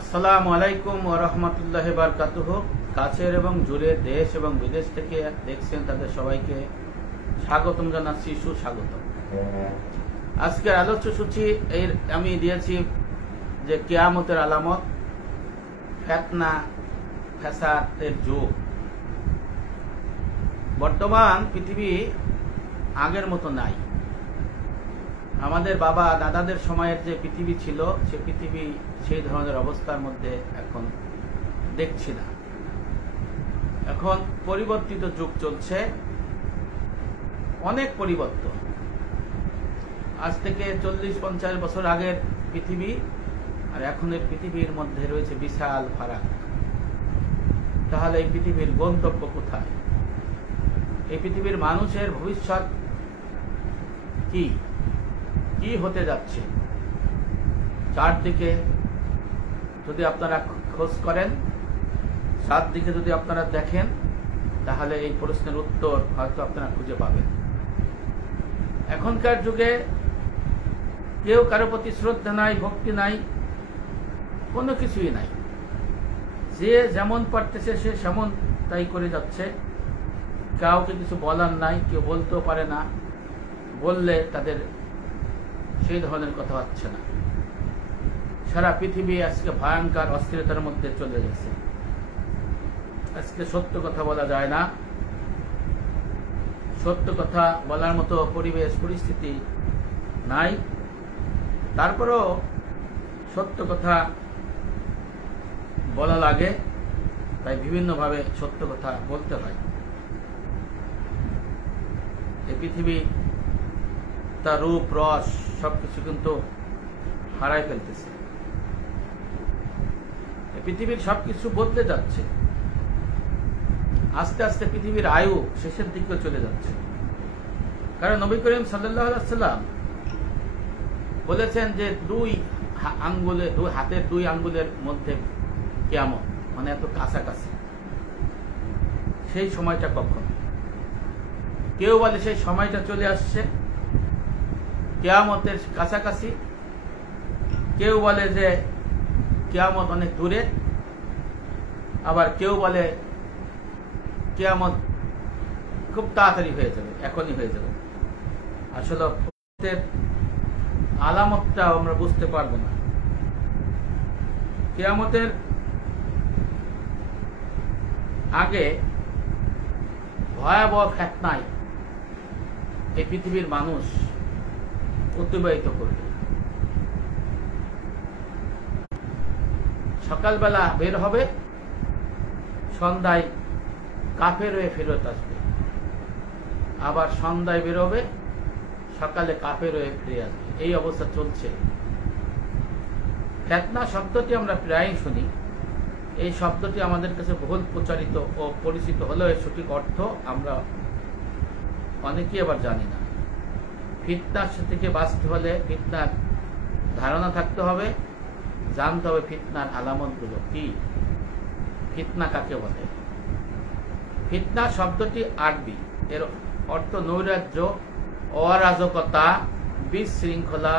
আসসালামু আলাইকুম ওয়া রাহমাতুল্লাহি ওয়া বারাকাতুহু। কাছের এবং দূরের দেশ এবং বিদেশ থেকে দেখছেন তাদের সবাইকে স্বাগতম জানাচ্ছি, সুস্বাগতম। আজকের আলোচ্য সূচি আমি দিয়েছি যে কিয়ামতের আলামত, ফিতনা ফ্যাসাদের যুগ। বর্তমান পৃথিবী আগের মতো নাই। আমাদের বাবা দাদাদের সময়ের যে পৃথিবী ছিল, সে পৃথিবী সেই ধরনের অবস্থার মধ্যে এখন দেখছি না। এখন পরিবর্তিত যুগ চলছে, অনেক পরিবর্তন। আজ থেকে 40-50 বছর আগের পৃথিবী আর এখনের পৃথিবীর মধ্যে রয়েছে বিশাল ফারাক। তাহলে এই পৃথিবীর গন্তব্য কোথায়? এই পৃথিবীর মানুষের ভবিষ্যৎ কি কি হতে যাচ্ছে? চারদিকে যদি আপনারা খোঁজ করেন, চারদিকে যদি আপনারা দেখেন, তাহলে এই প্রশ্নের উত্তর হয়তো আপনারা খুঁজে পাবেন। এখনকার যুগে কেউ কারো প্রতি শ্রদ্ধা নাই, ভক্তি নাই, কোনো কিছুই নাই। যে যেমন পারতেছে সে সেমন তাই করে যাচ্ছে। কাউকে কিছু বলার নাই, কেউ বলতেও পারে না, বললে তাদের সেই ধরনের কথা হচ্ছে না। সারা পৃথিবী আজকে ভয়ঙ্কর অস্থিরতার মধ্যে চলে গেছে। আজকে সত্য কথা বলা যায় না, সত্য কথা বলার মতো পরিবেশ পরিস্থিতি নাই। তারপরেও সত্য কথা বলা লাগে, তাই বিভিন্নভাবে সত্য কথা বলতে হয়। এই পৃথিবী তার রূপ রস সবকিছু কিন্তু হারাই ফেলতেছে। পৃথিবীর সবকিছু বদলে যাচ্ছে। আস্তে আস্তে পৃথিবীর আয়ু শেষের দিকে চলে যাচ্ছে। কারণ নবী করিম সাল্লাল্লাহু আলাইহি ওয়াসাল্লাম বলেছেন যে দুই হাতের দুই আঙ্গুলের মধ্যে কিয়ামত, মানে এত কাছাকাছি। সেই সময়টা কখন? কেউ বলে সেই সময়টা চলে আসছে, কিয়ামতের কাছাকাছি। কেউ বলে যে কিয়ামত অনেক দূরে, আবার কেউ বলে কিয়ামত খুব তাড়াতাড়ি হয়ে যাবে, এখনই হয়ে যাবে। আসলে আলামতটা আমরা বুঝতে পারবো না। কিয়ামতের আগে ভয়াবহ ফিতনায় এই পৃথিবীর মানুষ অতিবাহিত করবে। সকালবেলা বের হবে, সন্ধ্যায় কাফের হয়ে ফেরত আসবে। আবার সন্ধ্যায় বের হবে, সকালে কাফের হয়ে ফিরে আসবে। এই অবস্থা চলছে। ফিতনা শব্দটি আমরা প্রায়ই শুনি। এই শব্দটি আমাদের কাছে বহুল প্রচারিত ও পরিচিত হলেও এর সঠিক অর্থ আমরা অনেকেই আবার জানি না। ফিতনার থেকে বাঁচতে হলে ফিতনার ধারণা থাকতে হবে, জানতে হবে ফিতনার আলামতগুলো কি, ফিতনা কাকে বলে। ফিতনা শব্দটি আরবি, এর অর্থ নৈরাজ্য, অরাজকতা, বিশৃঙ্খলা,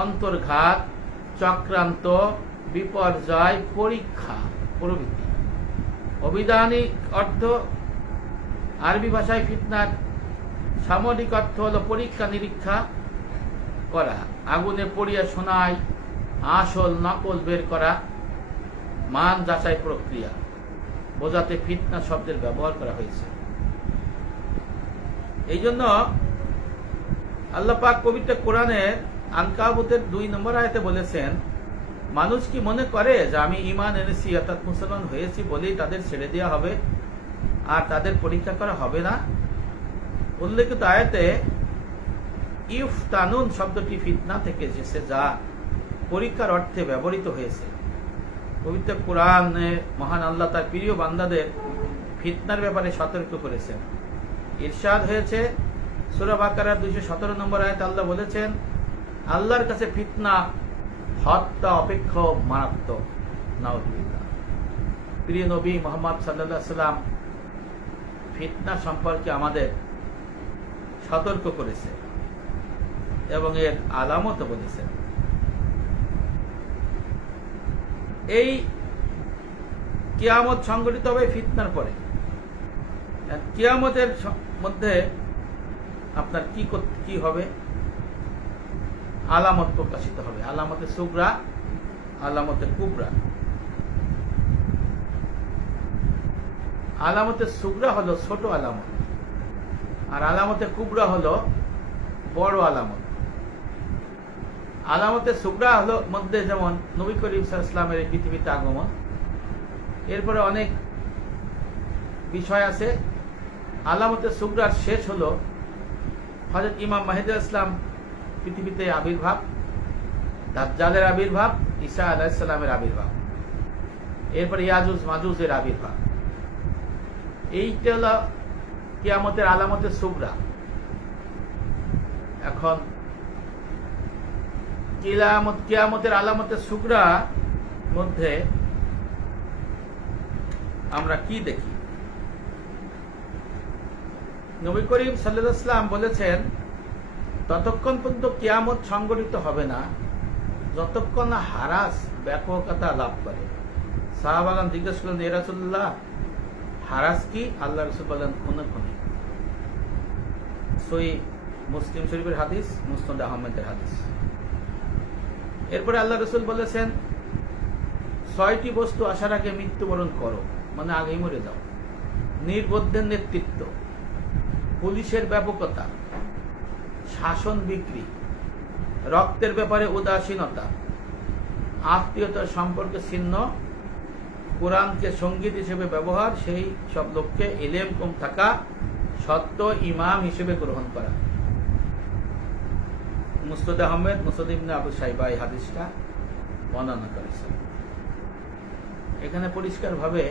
অন্তর্ঘাত, চক্রান্ত, বিপর্যয়, পরীক্ষা প্রভৃতি। অভিধানিক অর্থ আরবি ভাষায় ফিতনার সামরিক অর্থ হল পরীক্ষা নিরীক্ষা করা, আগুনে পড়িয়া শোনায়, আসল নকল বের করা, মান যাচাই প্রক্রিয়া বোঝাতে ফিতনা শব্দের ব্যবহার করা হয়েছে। এই জন্য আল্লাহ পাক পবিত্র কোরআনের আনকাবুতের 2 নম্বর আয়াতে বলেছেন, মানুষ কি মনে করে যে আমি ঈমান এনেছি অর্থাৎ মুসলমান হয়েছি বলেই তাদের ছেড়ে দেওয়া হবে আর তাদের পরীক্ষা করা হবে না? উল্লেখিত আয়াতে ইফতানুন শব্দটি ফিতনা থেকে এসেছে, যা পরীক্ষার অর্থে ব্যবহৃত হয়েছে। পবিত্র কোরআনে মহান আল্লাহ তার প্রিয় বান্দাদের ফিতনার ব্যাপারে সতর্ক করেছেন। ইরশাদ হয়েছে সূরা বাকারার 217 নম্বর আয়াতে আল্লাহ বলেছেন, আল্লাহর কাছে ফিতনা হত্যা অপেক্ষা মারাত্মক। নাউযুবিল্লাহ। প্রিয় নবী মুহাম্মদ সাল্লাল্লাহু আলাইহি ওয়াসাল্লাম ফিতনা সম্পর্কে আমাদের সতর্ক করেছে এবং এর আলামত বলেছেন। এই কিয়ামত সংঘটিত হবে ফিতনার পরে। কিয়ামতের মধ্যে আপনার কি হবে? আলামত প্রকাশিত হবে, আলামতে সুগরা, আলামতে কুবরা। আলামতে সুগরা হলো ছোট আলামত, আর আলামতে কুবরা হলো বড় আলামত। আলামতে সুগরা হলো মধ্যে যেমন নবী করিম সাল্লাল্লাহু আলাইহি ওয়াসাল্লামের এই পৃথিবীতে আগমন, এরপরে অনেক বিষয় আছে। আলামতে সুগরার শেষ হলো হযরত ইমাম মাহদী ইসলাম পৃথিবীতে আবির্ভাব, দাজ্জালের আবির্ভাব, ঈসা আলাইহিস সালামের আবির্ভাব, এরপরে ইয়াজুজ মাজুজের আবির্ভাব। এইটা হলো কিয়ামতের আলামতে সুগরা। এখন কিয়ামতের আলামতে সুগরা মধ্যে আমরা কি দেখি? নবী করিম সাল্লাল্লাহু আলাইহি ওয়াসাল্লাম বলেছেন, ততক্ষণ পর্যন্ত কিয়ামত সংঘটিত হবে না যতক্ষণ না হারাস ব্যাপকতা লাভ করে। সাহাবাগণ জিজ্ঞেস করলেন, ইয়া রাসূলুল্লাহ, হারাস কি? আল্লাহ রাসূল বলেন, খুনে খুনে। সহিহ মুসলিম শরীফের হাদিস, মুসনাদ আহমদের হাদিস। এরপরে আল্লাহ রাসূল বলেছেন, 6টি বস্তু আসার আগে মৃত্যুবরণ করো, মানে আগেই মরে যাও। নির্বোধের নেতৃত্ব, পুলিশের ব্যাপকতা, শাসন বিক্রি, রক্তের ব্যাপারে উদাসীনতা, আত্মীয়তার সম্পর্কে ছিন্ন, কোরআনকে সঙ্গীত হিসেবে ব্যবহার, সেই সব লোককে ইলম কম থাকা, সত্য ইমাম হিসেবে গ্রহণ করা। মুসনাদ আহমদ, মুসনাদ ইবনে আবু শাইবা এই হাদিসটা বর্ণনা করেছেন। এখানে পরিষ্কারভাবে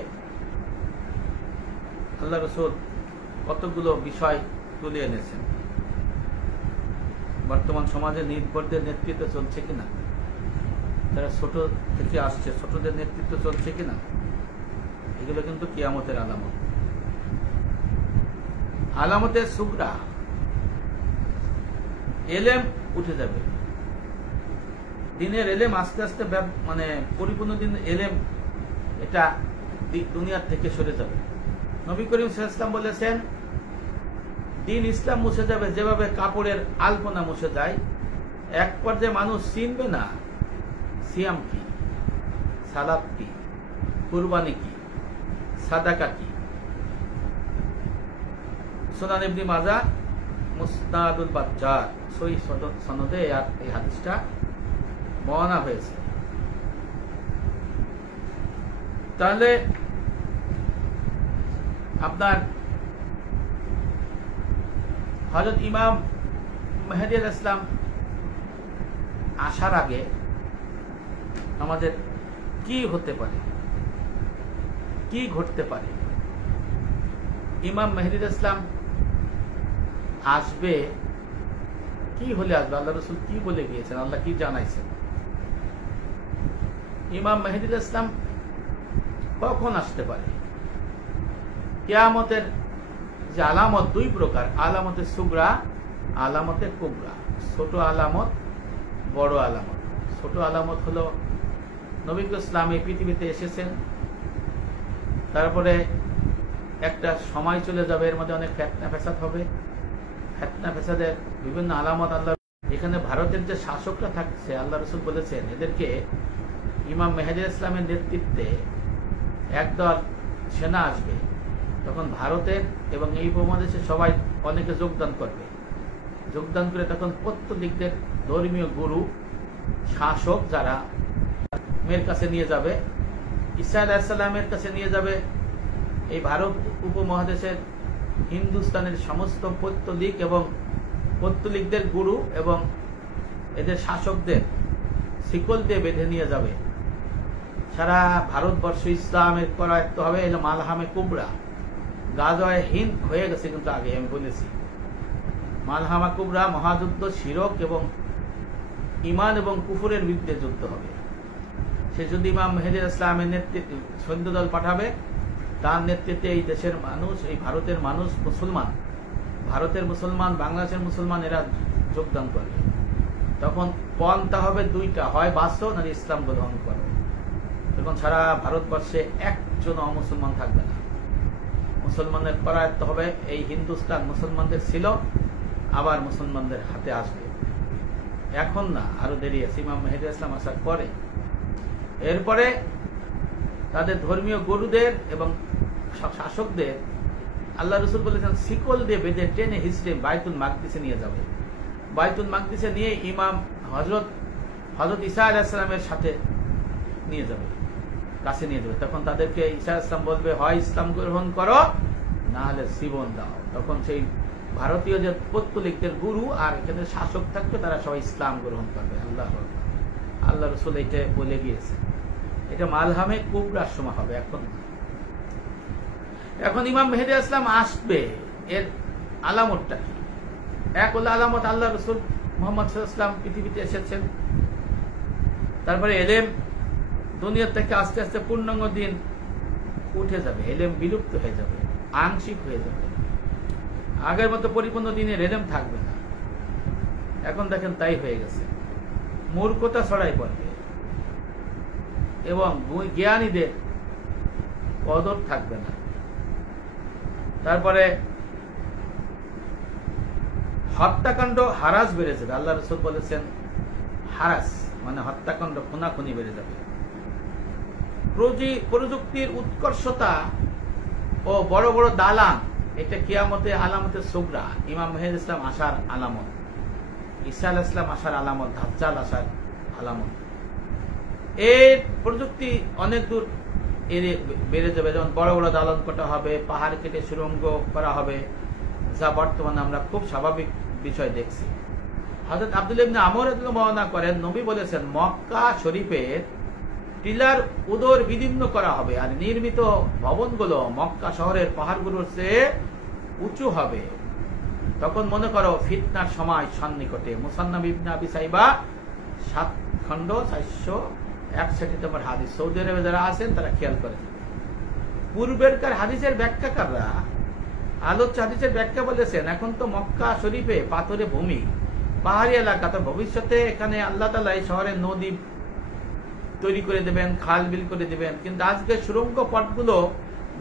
আল্লাহ রাসূল কতগুলো বিষয় তুলে এনেছেন। বর্তমান সমাজে নির্ভরদের নেতৃত্ব চলছে কিনা, যারা ছোট থেকে আসছে ছোটদের নেতৃত্ব চলছে কিনা, এগুলো কিন্তু কিয়ামতের আলামত। আলামতের সুগরা, এলেম উঠে যাবে, দিনের এলেম আস্তে আস্তে মানে পরিপূর্ণ দিন এলেম এটা দুনিয়ার থেকে সরে যাবে। নবী করিম সাল্লাল্লাহু আলাইহি ওয়াসাল্লাম বলেছেন, দিন ইসলাম মুছে যাবে যেভাবে কাপড়ের আলপনা মুছে যায়। এক পর্যায়ে মানুষ চিনবে না সিয়াম কি, সালাত কি, কুরবানি কি, সাদাকা কি। সুনান ইবনে মাজাহ, মুসনাদুল বাজ্জার, সহিহ সনদে এই হাদিসটা বর্ণনা হয়েছে। তাহলে আপনার হযরত ইমাম মেহেদী আলাইহিস সালাম আসার আগে আমাদের কি হতে পারে, কি ঘটতে পারে? ইমাম মেহেদী আলাইহিস সালাম আসবে, কি হলে আসবে? আল্লাহ রাসূল কি বলে গিয়েছেন, আল্লাহ কি জানাইছেন? ইমাম মেহেদী আলাইহিস সালাম কখন আসতে পারে? কিয়ামতের যে আলামত দুই প্রকার, আলামতে সুগরা, আলামতে কুবরা। ছোট আলামত, বড় আলামত। ছোট আলামত হলো নবী ইসলাম এই পৃথিবীতে এসেছেন, তারপরে একটা সময় চলে যাবে, এর মধ্যে অনেক ফিতনা ফেসাদ হবে। ফিতনা ফেসাদের বিভিন্ন আলামত আল্লাহ, এখানে ভারতের যে শাসকরা থাকছে, আল্লাহ রাসূল বলেছেন এদেরকে ইমাম মেহেদী ইসলামের নেতৃত্বে একদল সেনা আসবে, তখন ভারতের এবং এই উপমহাদেশে সবাই অনেকে যোগদান করবে। যোগদান করে তখন পত্তলিকদের ধর্মীয় গুরু শাসক যারা মেয়ের কাছে নিয়ে যাবে, ঈসা আলাইহিস সালামের কাছে নিয়ে যাবে। এই ভারত উপমহাদেশের হিন্দুস্তানের সমস্ত পত্তলিক এবং পত্তলিকদের গুরু এবং এদের শাসকদের শিকল দিয়ে বেঁধে নিয়ে যাবে। সারা ভারতবর্ষ ইসলামের করায়ত্ত হবে। এলো মালহামে কুবরা, গাজওয়ে হিন্দ হয়ে গেছে, কিন্তু আগে আমি বলেছি মালহামা কুবরা মহাযুদ্ধ, শিরক এবং ইমান এবং কুফুরের বিরুদ্ধে যুদ্ধ হবে। সে যদি ইমাম মেহেদী ইসলামের নেতৃত্বে সৈন্যদল পাঠাবে, তার নেতৃত্বে এই দেশের মানুষ, এই ভারতের মানুষ, মুসলমান, ভারতের মুসলমান, বাংলাদেশের মুসলমান, এরা যোগদান করবে। তখন পন্থা হবে দুইটা, হয় বাঁচো না ইসলাম গ্রহণ করো। তখন সারা ভারতবর্ষে একজন অমুসলমান থাকবে না। মুসলমানের করায়ত্ত হবে। এই হিন্দুস্তান মুসলমানদের ছিল, আবার মুসলমানদের হাতে আসবে। এখন না, আরো দেরি আছে। ইমাম মেহেদী ইসলাম আসার পরে, এরপরে তাদের ধর্মীয় গুরুদের এবং শাসকদের আল্লাহ রসুল বলেছেন শিকল দিয়ে বেঁধে টেনে হিসড়ে বাইতুল মাকদিসে নিয়ে যাবে। বাইতুল মাকদিসে নিয়ে ইমাম হজরত ঈসা আলাইহিস সালামের সাথে নিয়ে যাবে, কাছে নিয়ে যাবে। তখন তাদেরকে ঈসা আলাইহিস সালাম বলবে, হয় ইসলাম গ্রহণ করো, না হলে জীবন দাও। তখন সেই ভারতীয় যে পৌত্তলিকদের গুরু আর এখানে শাসক থাকবে, তারা সবাই ইসলাম গ্রহণ করবে। আল্লাহ রসুল এটা বলে গিয়েছে। এটা মালহামে কুবরার সময় হবে, এখন ইমাম মেহেদী ইসলাম আসবে। এর আলামতটা কি? এক হলো আলামত আল্লাহ রসুল মুহাম্মদ সাল্লাল্লাহু আলাইহি ওয়াসাল্লাম পৃথিবীতে এসেছেন। তারপরে এলেম দুনিয়া থেকে আস্তে আস্তে পূর্ণাঙ্গ দিন উঠে যাবে, এলেম বিলুপ্ত হয়ে যাবে, আংশিক হয়ে যাবে। আগের মতো পরিপূর্ণ দিনের এলেম থাকবে না। এখন দেখেন তাই হয়ে গেছে। মূর্খতা ছড়াই পড়বে এবং জ্ঞানীদের কদর থাকবে না। তারপরে হত্যাকাণ্ড হারাস বেড়ে যাবে। আল্লাহ রসুল বলেছেন হারাস মানে হত্যাকাণ্ড, খুনাখুনি বেড়ে যাবে। প্রযুক্তির উৎকর্ষতা ও বড় বড় দালান, এটা কিয়ামতে আলামতে সুগরা। ইমাম মেহেদী ইসলাম আসার আলামত, ঈসা আলাইহিস সালাম আসার আলামত, দাজ্জাল আসার আলামত। এর প্রযুক্তি অনেক দূর বেড়ে যাবে। যেমন বড় বড় দালান করা হবে, পাহাড় কেটে সুড়ঙ্গ করা হবে, যা বর্তমানে আমরা খুব স্বাভাবিক বিষয় দেখছি। হযরত আব্দুল্লাহ ইবনে আমর রাদিয়াল্লাহু বর্ণনা করেন, নবী বলেছেন মক্কা শরীফের টিলার উদর বিদীর্ণ করা হবে, আর নির্মিত ভবনগুলো মক্কা শহরের পাহাড়গুলোর চেয়ে উঁচু হবে। তখন মনে করো ফিতনার সময় সন্নিকটে। মুসান্নাফ ইবনে আবি সাইবা 7 খণ্ড 461 নম্বর হাদিস। সৌদি আরবে যারা আছেন তারা খেয়াল করেন। পূর্বেরকার হাদিসের ব্যাখ্যাকাররা আলোচ্য হাদিসের ব্যাখ্যা বলেছেন, এখন তো মক্কা শরীফে পাথরে ভূমি, পাহাড়ি এলাকা, তো ভবিষ্যতে এখানে আল্লাহ তাআলা এই শহরে নদী তৈরি করে দেবেন, খাল বিল করে দেবেন। কিন্তু আজকে সুড়ঙ্গ পথগুলো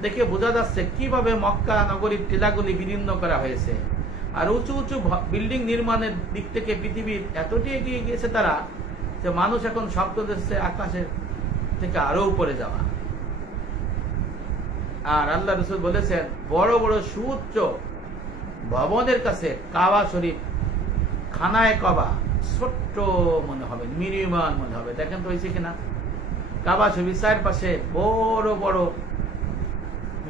দেখে বোঝা যাচ্ছে কিভাবে মক্কা নগরীর টিলাগুলি বিদীর্ণ করা হয়েছে। আর উঁচু উঁচু বিল্ডিং নির্মাণের দিক থেকে পৃথিবীর এতটাই এগিয়ে গিয়েছে তারা, যে মানুষ এখন স্বপ্ন দেখছে আকাশের থেকে আরো উপরে যাওয়া। আর আল্লাহ রসুল বলেছেন বড় বড় সুউচ্চ ভবনের কাছে কাবা শরীফ, খানায় কাবা ছোট্ট মনে হবে, মিনিমান মনে হবে। দেখেন তো হয়েছে কিনা, কাবা শরীফ চারপাশে বড় বড়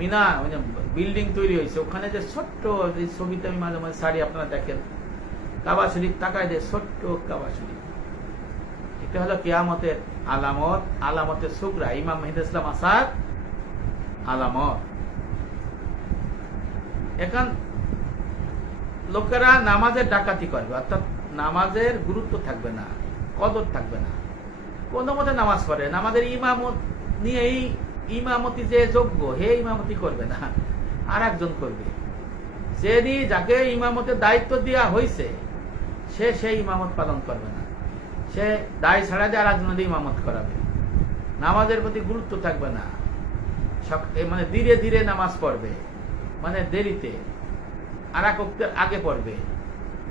মিনা বিল্ডিং তৈরি হয়েছে, ওখানে যে ছোট্ট ছবিতে আমি মাঝে মাঝে ছাড়ি, আপনারা দেখেন কাবা শরীফ তাকায় যে ছোট্ট কাবা শরীফ। এটা হলো কিয়ামতের আলামত, আলামতে সুগরা, ইমাম মেহেদী ইসলাম আসার আলামত। এখন লোকেরা নামাজের ডাকাতি করবে, অর্থাৎ নামাজের গুরুত্ব থাকবে না, কদর থাকবে না। কোন মতে নামাজ পড়ে, নামাজের ইমামত নিয়ে এই ইমামতি যে যোগ্য, হে ইমামতি করবে না, আর একজন করবে। যিনি যাকে ইমামতের দায়িত্ব দেওয়া হয়েছে সে সেই ইমামত পালন করবে না, সে দায় ছাড়া দিয়ে আর একজনের ইমামত করাবে। নামাজের প্রতি গুরুত্ব থাকবে না, মানে ধীরে ধীরে নামাজ পড়বে, মানে দেরিতে, আর এক ওয়াক্তের আগে পড়বে।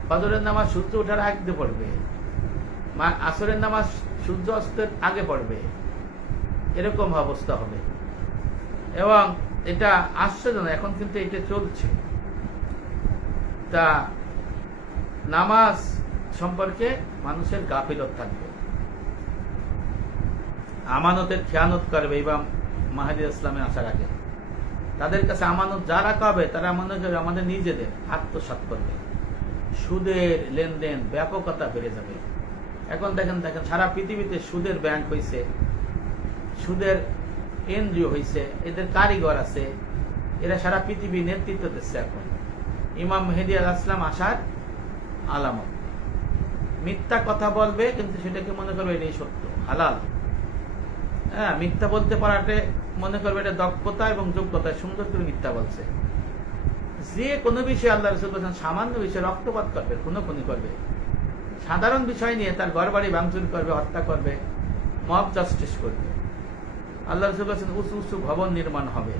ফজরের নামাজ সূর্য ওঠার আগে পড়বে, আসরের নামাজ সূর্য অস্তের আগে পড়বে, এরকম অবস্থা হবে। এবং এটা আশ্চর্যজনক, এখন কিন্তু এটা চলছে। তা নামাজ সম্পর্কে মানুষের গাফিলত থাকবে, আমানতের খেয়ানত করবে। ইমাম মাহদী ইসলামে আসার আগে তাদের কাছে আমানত যা রাখা হবে তারা মনে করবে আমাদের নিজেদের, আত্মসাৎ করবে। সুদের লেনদেন ব্যাপকতা বেড়ে যাবে। এখন দেখেন সারা পৃথিবীতে সুদের ব্যাংক হয়েছে, সুদের এনজিও হয়েছে, এদের কারিগর আছে, এরা সারা পৃথিবী নেতৃত্ব দিচ্ছে। এখন ইমাম মেহেদী ইসলাম আসার আলামত। মিথ্যা কথা বলবে, কিন্তু সেটাকে মনে করবে এটাই সত্য, হালাল। হ্যাঁ, মিথ্যা বলতে পারাতে মনে করবে এটা দক্ষতা এবং যোগ্যতা, সুন্দর করে মিথ্যা বলছে। যে কোনো বিষয়ে আল্লাহ রাসূল বলেছেন সামান্য বিষয়ে রক্তপাত করবে, খুনোখুনি করবে, সাধারণ বিষয় নিয়ে তার ঘর বাড়ি ভাঙচুর করবে, হত্যা করবে, মব জাস্টিস করবে। আল্লাহ রাসূল বলেছেন উঁচু উঁচু ভবন নির্মাণ হবে,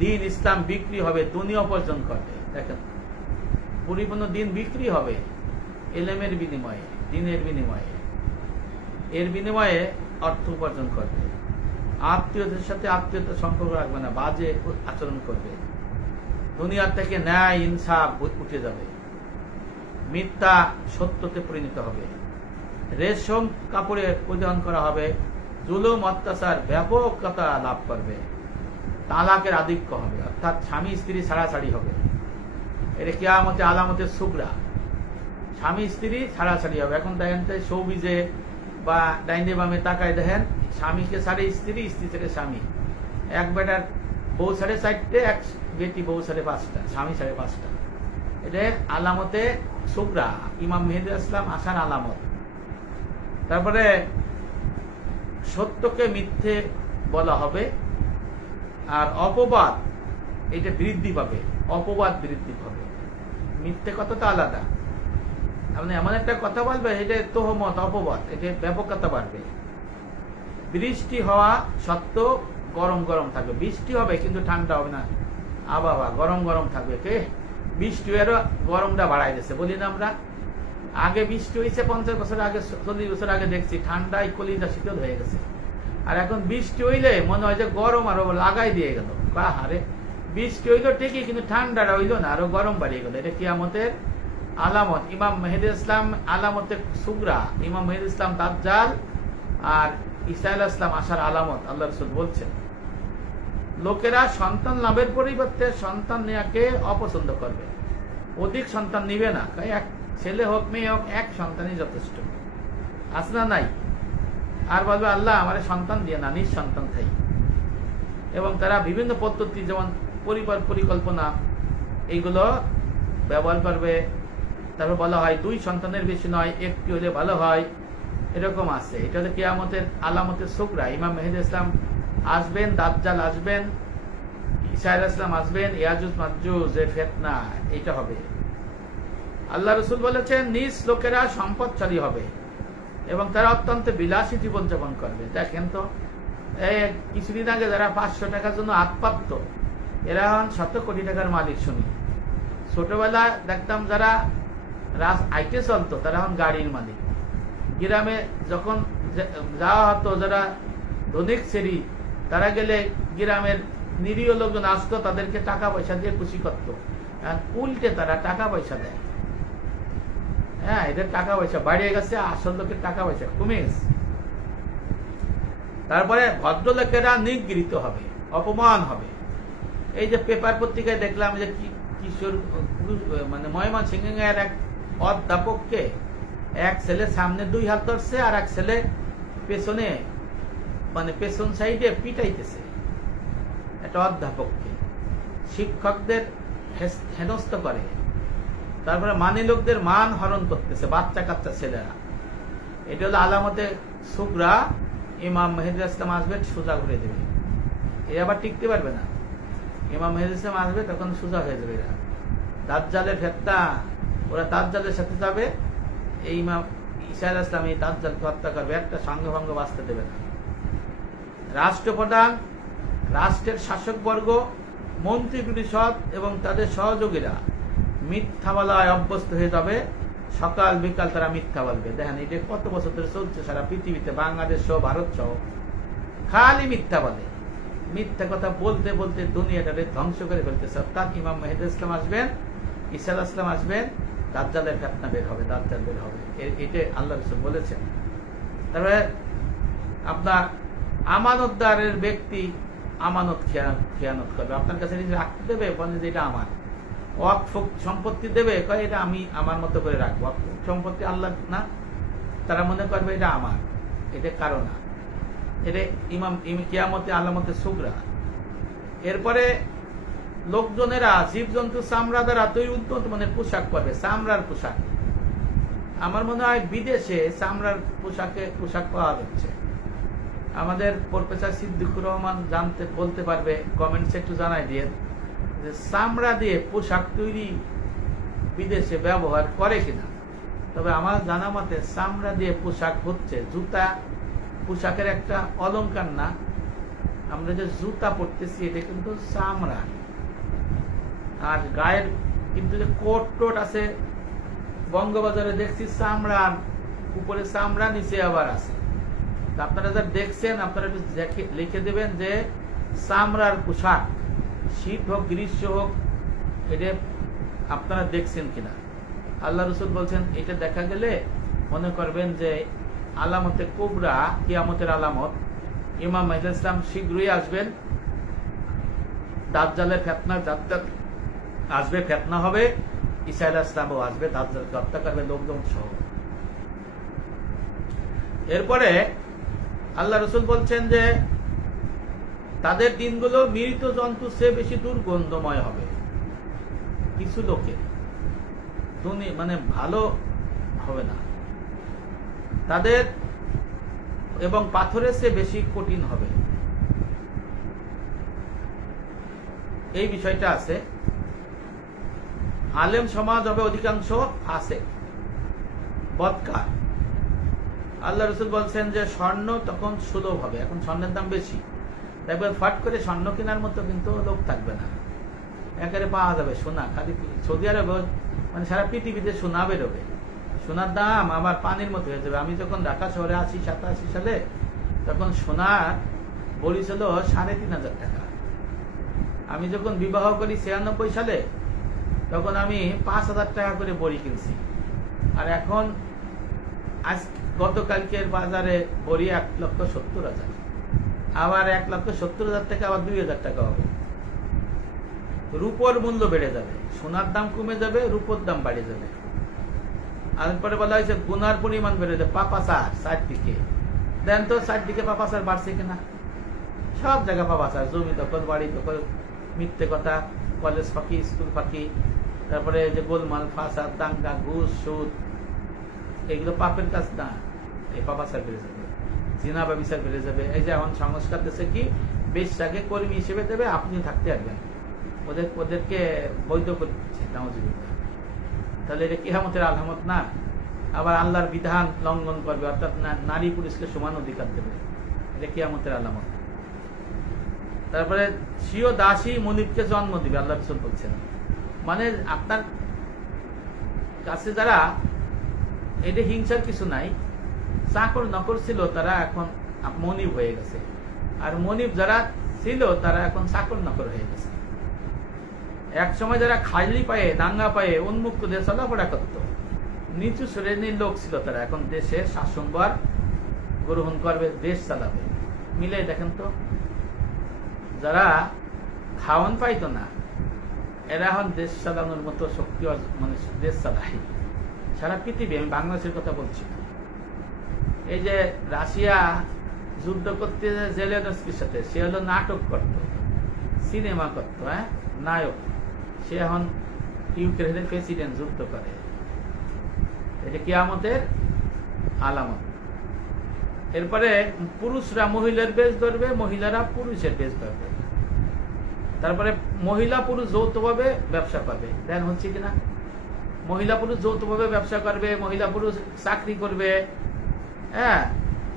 দিন ইসলাম বিক্রি হবে, দুনিয়া উপার্জন করবে। দেখেন, পরিপূর্ণ দিন বিক্রি হবে এলেমের বিনিময়ে, দিনের বিনিময়ে, এর বিনিময়ে অর্থ উপার্জন করবে। আত্মীয়দের সাথে আত্মীয়তার সম্পর্ক রাখবে না, বাজে আচরণ করবে। দুনিয়ার থেকে ন্যায় ইনসাফ উঠে যাবে, মিথ্যা সত্যতে পরিণত হবে, রেশম কাপড়ে পরিধান করা হবে, জুলুম অত্যাচার ব্যাপকতা লাভ করবে, তালাকের আধিক্য হবে, অর্থাৎ স্বামী স্ত্রী ছাড়াছাড়ি হবে। এটা কিয়ামতে আলামতের সুগরা, স্বামী স্ত্রী ছাড়াছাড়ি হবে। এখন দেখেন তো শোবিজে বা ডাইনে বামে তাকায় দেখেন, স্বামীকে ছাড়ে স্ত্রী, স্ত্রী ছেড়ে স্বামী, এক বেটার বউ ছাড়ে 4টে, এক বেটি বউ ছাড়ে 5টা, স্বামী ছাড়ে 5টা। এটা আলামতে সুগরা, ইমাম মেহেদী ইসলাম আসার আলামত। তারপরে সত্যকে মিথ্যে বলা হবে, আর অপবাদ এটা বৃদ্ধি পাবে, অপবাদ বৃদ্ধি পাবে। মিথ্যে কথাটা আলাদা, আপনি এমন একটা কথা বলবে এটা তোহমত, অপবাদ, এটা ব্যাপকতা বাড়বে। বৃষ্টি হওয়া সত্ত্বেও গরম গরম থাকবে, বৃষ্টি হবে কিন্তু ঠান্ডা হবে না, আবহাওয়া গরম গরম থাকবে। কে বৃষ্টি আরো গরমটা বাড়াই দিচ্ছে, বলি না আমরা। আগে বৃষ্টি হয়েছে 50 বছর আগে, 40 বছর আগে দেখছি ঠান্ডায় কলিজা শীতল হয়ে গেছে, আর এখন বৃষ্টি হইলে মনে হয় যে গরম আরো লাগাই দিয়ে গেল। আরে বৃষ্টি হইলো ঠিকই, কিন্তু ঠান্ডাটা হইলো না, আরো গরম বাড়িয়ে গেল। এটা কিয়ামতের আলামত। ইমাম মেহেদী ইসলাম আলামতের সুগরা, ইমাম মেহেদী ইসলাম দাজ্জাল আর ঈসা আলাইহিস সালাম আসার আলামত আল্লাহ রাসূল বলছেন। লোকেরা সন্তান লাভের পরিবর্তে সন্তান নেয়াকে অপছন্দ করবে, অধিক সন্তান নিবে না। এক ছেলে হোক মেয়ে হোক, এক সন্তানই যথেষ্ট, আসনা নাই। আর বলবে আল্লাহ আমার সন্তান দিয়ে না, নিঃসন্তান থাই। এবং তারা বিভিন্ন পদ্ধতি, যেমন পরিবার পরিকল্পনা, এইগুলো ব্যবহার করবে। তারপর বলা হয় 2 সন্তানের বেশি নয়, একটি হলে ভালো হয়, এরকম আছে। এটা হলো কিয়ামতের আলামতের সুগরা। ইমাম মেহেদী ইসলাম আসবেন, দাজ্জাল আসবেন, ঈসা আলাইহিস সালাম আসবেন, ইয়াজুজ মাজুজ এর ফিতনা, এটা হবে। আল্লাহ রাসূল বলেছেন নিজ লোকেরা সম্পদশালী হবে এবং তারা অত্যন্ত বিলাসী জীবনযাপন করবে। দেখেন তো, কিছুদিন আগে যারা 500 টাকার জন্য আত্মাপ্ত, এরা এখন 100 কোটি টাকার মালিক শুনি। ছোটবেলা দেখতাম যারা আইটে চলতো, তারা এখন গাড়ির মালিক। গ্রামে যখন যাওয়া হতো, যারা ধনিক শ্রেণী, তারা গেলে গ্রামের নিরীহ লোকজন আসতো, তাদেরকে টাকা পয়সা দিয়ে খুশি করতো। উল্টে তারা টাকা পয়সা দেয়। হ্যাঁ, এদের টাকা পয়সা বাড়িয়ে গেছে, আসল লোকের টাকা পয়সা কমে গেছে। তারপরে ভদ্রলোকেরা নিগৃহীত হবে, অপমান হবে। এই যে পেপার পত্রিকায় দেখলাম যে কিশোর মানে ময়মনসিংহের এক অধ্যাপককে এক ছেলে সামনে 2 হাত ধরছে, আর এক ছেলে পেছনে, মানে পেছন সাইডে পিটাইতেছে একটা অধ্যাপককে। শিক্ষকদের হেনস্থ করে, তারপরে মানি লোকদের মান হরণ করতেছে, বাচ্চা কাচ্চা ছেলেরা। এটা হলো আলামতে সুগরা। ইমাম মেহেদী ইসলাম আসবে, সোজা ঘুরে দেবে, এ আবার টিকতে পারবে না। ইমাম মেহেদী ইসলাম আসবে, তখন সোজা হয়ে যাবে এরা। দাজ্জালের ফেতনা, ওরা দাজ্জালের সাথে যাবে। এই ইমাম ঈসা আলাইহিস সালাম এই দাজ্জালকে হত্যা করবে, একটা সঙ্গভঙ্গ বাঁচতে দেবে না। রাষ্ট্রপ্রধান, রাষ্ট্রের শাসকবর্গ, মন্ত্রী পরিষদ এবং তাদের সহযোগীরা মিথ্যা বলায় অভ্যস্ত হয়ে যাবে। সকাল বিকাল তারা মিথ্যা বলবে। দেখেন এটা কত বছর ধরে চলছে সারা পৃথিবীতে, বাংলাদেশ সহ ভারত সহ, খালি মিথ্যা বলে। মিথ্যা কথা বলতে বলতে দুনিয়াটাকে ধ্বংস করে ফেলতেছে। অর্থাৎ ইমাম মেহেদী ইসলাম আসবেন, ঈসা আলাইহিস সালাম আসবেন, দাজ্জালের ফিতনা বের হবে, দাজ্জাল বের হবে, এটা আল্লাহ রাসূল বলেছেন। তারপরে আপনার আমানতদারের ব্যক্তি আমানত খেয়ানত করবে, আপনার কাছে রাখতে দেবে, বলে যে এটা আমার। ওয়াকফ সম্পত্তি দেবে, কয় এটা আমি আমার মতো করে রাখবো, সম্পত্তি আল্লাহ না, তারা মনে করবে এটা আমার, এটা কারো না। এটা ইমাম কিয়ামতে আলামতে সুগরা। এরপরে লোকজনেরা জীবজন্তু চামড়া দ্বারা তৈরি উন্নত মানের পোশাক পরবে, চামড়ার পোশাক। আমার মনে হয় বিদেশে চামড়ার পোশাক পাওয়া যাচ্ছে। আমাদের প্রফেসর সিদ্দিকুর রহমান বলতে পারবে, কমেন্টসে একটু জানাই দিয়ে, যে চামড়া দিয়ে পোশাক তৈরি বিদেশে ব্যবহার করে কিনা। তবে আমার জানা মতে চামড়া দিয়ে পোশাক হচ্ছে, জুতা পোশাকের একটা অলংকার না, আমরা যে জুতা পরতেছি এটা কিন্তু চামড়া, আর গায়ের কিন্তু যে কোট টোট আছে বঙ্গবাজারে দেখছি চামড়ার উপরে চামড়া, নিচে আবার আছে। আপনারা যা দেখছেন আপনারা একটু লিখে দেবেন যে চামড়ার পোশাক শীত হোক গ্রীষ্ম হোক এটা আপনারা দেখছেন কিনা। আল্লাহ রসুল বলছেন এটা দেখা গেলে মনে করবেন যে আলামতে কুবরা, কিয়ামতের আলামত। ইমাম মাহদী ইসলাম শীঘ্রই আসবেন, দাজ্জালের ফিতনা আসবে, ফিতনা হবে, ঈসা আলাইহিস সালামও আসবে, দাজ্জালকে হত্যা করবে লোকজন সহ। এরপরে আল্লাহ রসুল বলছেন যে তাদের দিনগুলো মৃত জন্তু সে বেশি দুর্গন্ধময় হবে। কিছু লোকের মানে ভালো হবে না, তাদের এবং পাথরের চেয়ে বেশি কঠিন হবে। এই বিষয়টা আছে। আলেম সমাজ হবে অধিকাংশ ফাসেক, বদকার। আল্লাহ রসুল বলছেন যে স্বর্ণ তখন সুলভ হবে, এখন স্বর্ণের দাম বেশি, তাই ফাট করে স্বর্ণ কেনার মতো কিন্তু লোক থাকবে না, একেবারে পাওয়া যাবে সোনা। খালি সৌদি আরবে মানে সারা পৃথিবীতে সোনা বেরোবে, সোনার দাম আবার পানির মতো হয়ে যাবে। আমি যখন ঢাকা শহরে 87 সালে তখন সোনার বড়ি ছিল 3,500 টাকা। আমি যখন বিবাহ করি 96 সালে তখন আমি 5,000 টাকা করে বড়ি কিনছি। আর এখন আজ গতকালকের বাজারে বড়ি 1,70,000, আবার 1,70,000 টাকা আবার 2,000 টাকা হবে। রূপোর মূল্য বেড়ে যাবে, সোনার দাম কমে যাবে, রূপোর দাম বাড়ে যাবে। আর পরে বলা হয়েছে গুনার পরিমাণ বেড়ে যাবে, পাপাচার চারদিকে। দেন তো চারদিকে পাপাচার বাড়ছে কিনা? সব জায়গায় পাপাচার, জমি দখল, বাড়ি দখল, মিথ্যে কথা, কলেজ ফাঁকি, স্কুল ফাঁকি, তারপরে যে গোলমাল, ফাসাদ, দাঙ্গা, ঘুষ, সুদ, এগুলো পাপের কাজ না। এই পাপাচার বেড়ে যাবে, জিনা বা বিচার বেড়ে যাবে। এই যে এখন সংস্কার দেশে কি বেশটাকে কর্মী হিসেবে দেবে, আপনি থাকতে পারবেন, ওদেরকে বৈধ করছে। তাহলে এটা কিয়ামতের আলামত না? আবার আল্লাহর বিধান লঙ্ঘন করবে, অর্থাৎ নারী পুরুষকে সমান অধিকার দেবে, এটা কিয়ামতের আলামত। তারপরে স্বীয় দাসী মনিবকে জন্ম দিবে, আল্লাহ রাসূল বলছেন। মানে আপনার কাছে যারা, এটা হিংসার কিছু নাই, চাকর নকর ছিল তারা এখন মনিব হয়ে গেছে, আর মনিব যারা ছিল তারা এখন চাকর নকর হয়ে গেছে। এক সময় যারা খালি পায়ে, দাঙ্গা পায়ে উন্মুক্ত দেশ চলাফেরা করত, নিচু শ্রেণীর লোক ছিল, তারা এখন দেশের শাসনভার গ্রহণ করবে, দেশ চালাবে। মিলে দেখেন তো, যারা খাওয়ান পাইতো না এরা এখন দেশ চালানোর মতো শক্তি, মানে দেশ চালায় সারা পৃথিবী। আমি বাংলাদেশের কথা বলছি না। এই যে রাশিয়া যুদ্ধ করতে জেলেনস্কির সাথে, সে হলো নাটক করত, সিনেমা করত, নায়ক। সে এখন ইউক্রেনের প্রেসিডেন্ট, যুদ্ধ করে। এটা কিয়ামতের আলামত। এরপরে পুরুষরা মহিলার বেশ ধরবে, মহিলারা পুরুষের বেশ ধরবে। তারপরে মহিলা পুরুষ যৌথভাবে ব্যবসা করবে। দেন হচ্ছে কিনা? মহিলা পুরুষ যৌথভাবে ব্যবসা করবে, মহিলা পুরুষ চাকরি করবে। হ্যাঁ,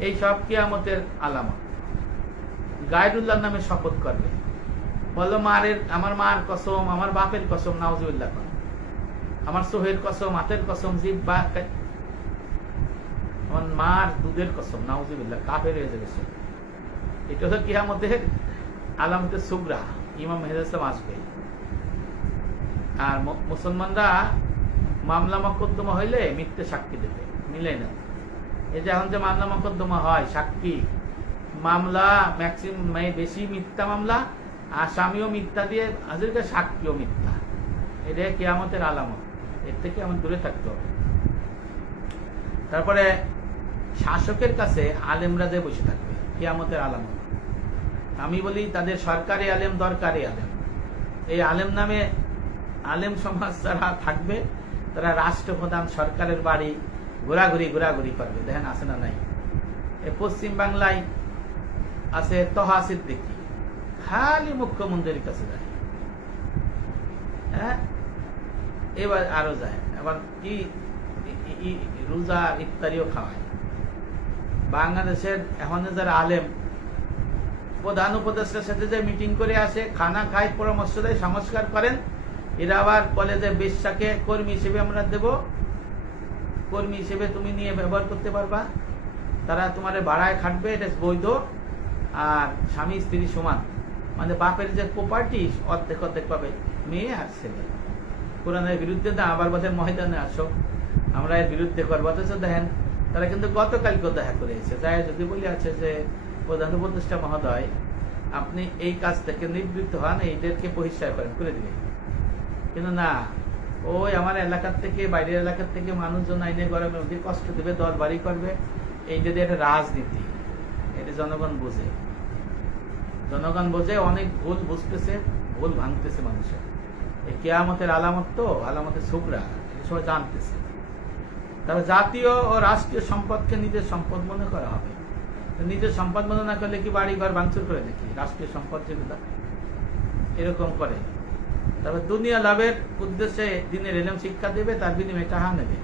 এই সব কিয়ামতের আলামত। গায়রুল্লাহর নামে শপথ করবে, বললো আমার মার কসম, আমার বাপের কসম, নাউজুবিল্লাহ, আমার সোহের কসম, হাতের কসম, জিহ্বা, আমার মার দুধের কসম, নাউজুবিল্লাহ, কাফের হয়ে যাবে। এটা হলো কিয়ামতের আলামতের সুগরা। ইমাম মাহদী ইসলাম আসবে। আর মুসলমানরা মামলা মকদ্দমা হইলে মিথ্যে সাক্ষী দেবে, মিলে না। এই যে এখন যে মামলা মকদ্দমা হয়, সাক্ষী মামলা ম্যাক্সিমাম বেশি মিথ্যা মামলা, আসামিও মিথ্যা দিয়ে হাজিরকে, সাক্ষীও মিথ্যা। এটা কিয়ামতের আলামত, এর থেকে আমার দূরে থাকতে হবে। তারপরে শাসকের কাছে আলেমরা যে বসে থাকবে, কিয়ামতের আলামত। আমি বলি তাদের সরকারি আলেম, দরকারি আলেম। এই আলেম নামে আলেম সমাজ যারা থাকবে তারা রাষ্ট্রপ্রধান, সরকারের বাড়ি ঘোরাঘুরি করবে। দেখেন আছে না নাই? পশ্চিম বাংলায় আছে তহা সিদ্দিকী, খালি মুখ্যমন্ত্রীর কাছে যায়। হ্যাঁ, এবার আরো যায়, আবার কি রোজা ইফতারিও খাওয়ায়। বাংলাদেশের এখন যারা আলেম প্রধান উপদেষ্টার সাথে যে মিটিং করে আসে, খানা খায়, পরামর্শ দেয়, সংস্কার করেন, এরা আবার বলে যে বেশ্যাকে কর্মী হিসেবে আমরা দেব, কর্মী হিসেবে তুমি নিয়ে ব্যবহার করতে পারবা, তারা তোমার ভাড়ায় খাটবে, এটা বৈধ, আর স্বামী স্ত্রী সমান, মানে বাপের যে প্রপার্টি অর্ধেক অর্ধেক পাবে মেয়ে আর ছেলে। কোরআনের বিরুদ্ধে না, আবার বছর ময়দানে আসো আমরা এর বিরুদ্ধে করবো। অথচ দেখেন তারা কিন্তু গতকালকেও দেখা করে এসেছে, তাই যদি বলি আছে যে প্রধান উপদেষ্টা মহোদয় আপনি এই কাজ থেকে নিবৃত্ত হন, এইদেরকে বহিষ্কার করেন, করে দিবেন। কিন্তু না, ওই আমার এলাকার থেকে বাইরের এলাকার থেকে মানুষজন আইনে গরমের মধ্যে কষ্ট দেবে, দল বাড়ি করবে, এই যদি একটা রাজনীতি, এটা জনগণ বোঝে, জনগণ বোঝে, অনেক ভুল বুঝতেছে, ভুল ভাঙতেছে মানুষের। এই কেয়ামতের আলামত, তো আলামতের ছোকরা, এটা সবাই জানতেছে। তবে জাতীয় ও রাষ্ট্রীয় সম্পদকে নিজের সম্পদ মনে করা হবে। নিজের সম্পদ মনে না করলে কি বাড়ি ঘর ভাঙচুর করে নাকি? রাষ্ট্রীয় সম্পদ যেগুলো এরকম করে। তবে দুনিয়া লাভের উদ্দেশ্যে দিনের এলেম শিক্ষা দেবে, তার বিনিময়ে টাহা নেবে।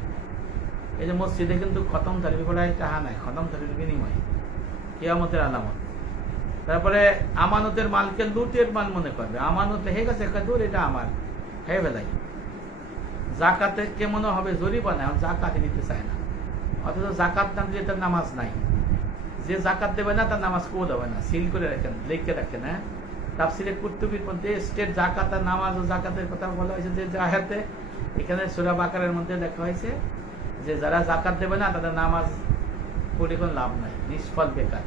এই যে মসজিদে কিন্তু খতম তালিবি পড়ায় টাহা নাই, খতম তালিবির বিনিময়ে, কিয়ামতের আলামত। তারপরে আমানতের মালকে লুটের মাল মনে করবে। আমানত হয়ে গেছে, দূর এটা আমার, হয়ে বেলাই। জাকাতে কেমন হবে জরিমানা, এখন জাকাতে দিতে চায় না, অথচ জাকাত না দিলে তার নামাজ নাই। যে জাকাত দেবে না তার নামাজ কবুল হবে না, সিল করে রাখেন, লিখে রাখেন। হ্যাঁ, তাফসিরে কুরতুবীর মধ্যে স্টেট জাকাত আর নামাজ ও জাকাতের কথা বলা হয়েছে, যে আয়াতে এখানে সূরা বাকারার মধ্যে লেখা হয়েছে যে যারা জাকাত দেবে না তাদের নামাজ পড়ে কোনো লাভ নাই, নিষ্ফল, বেকার।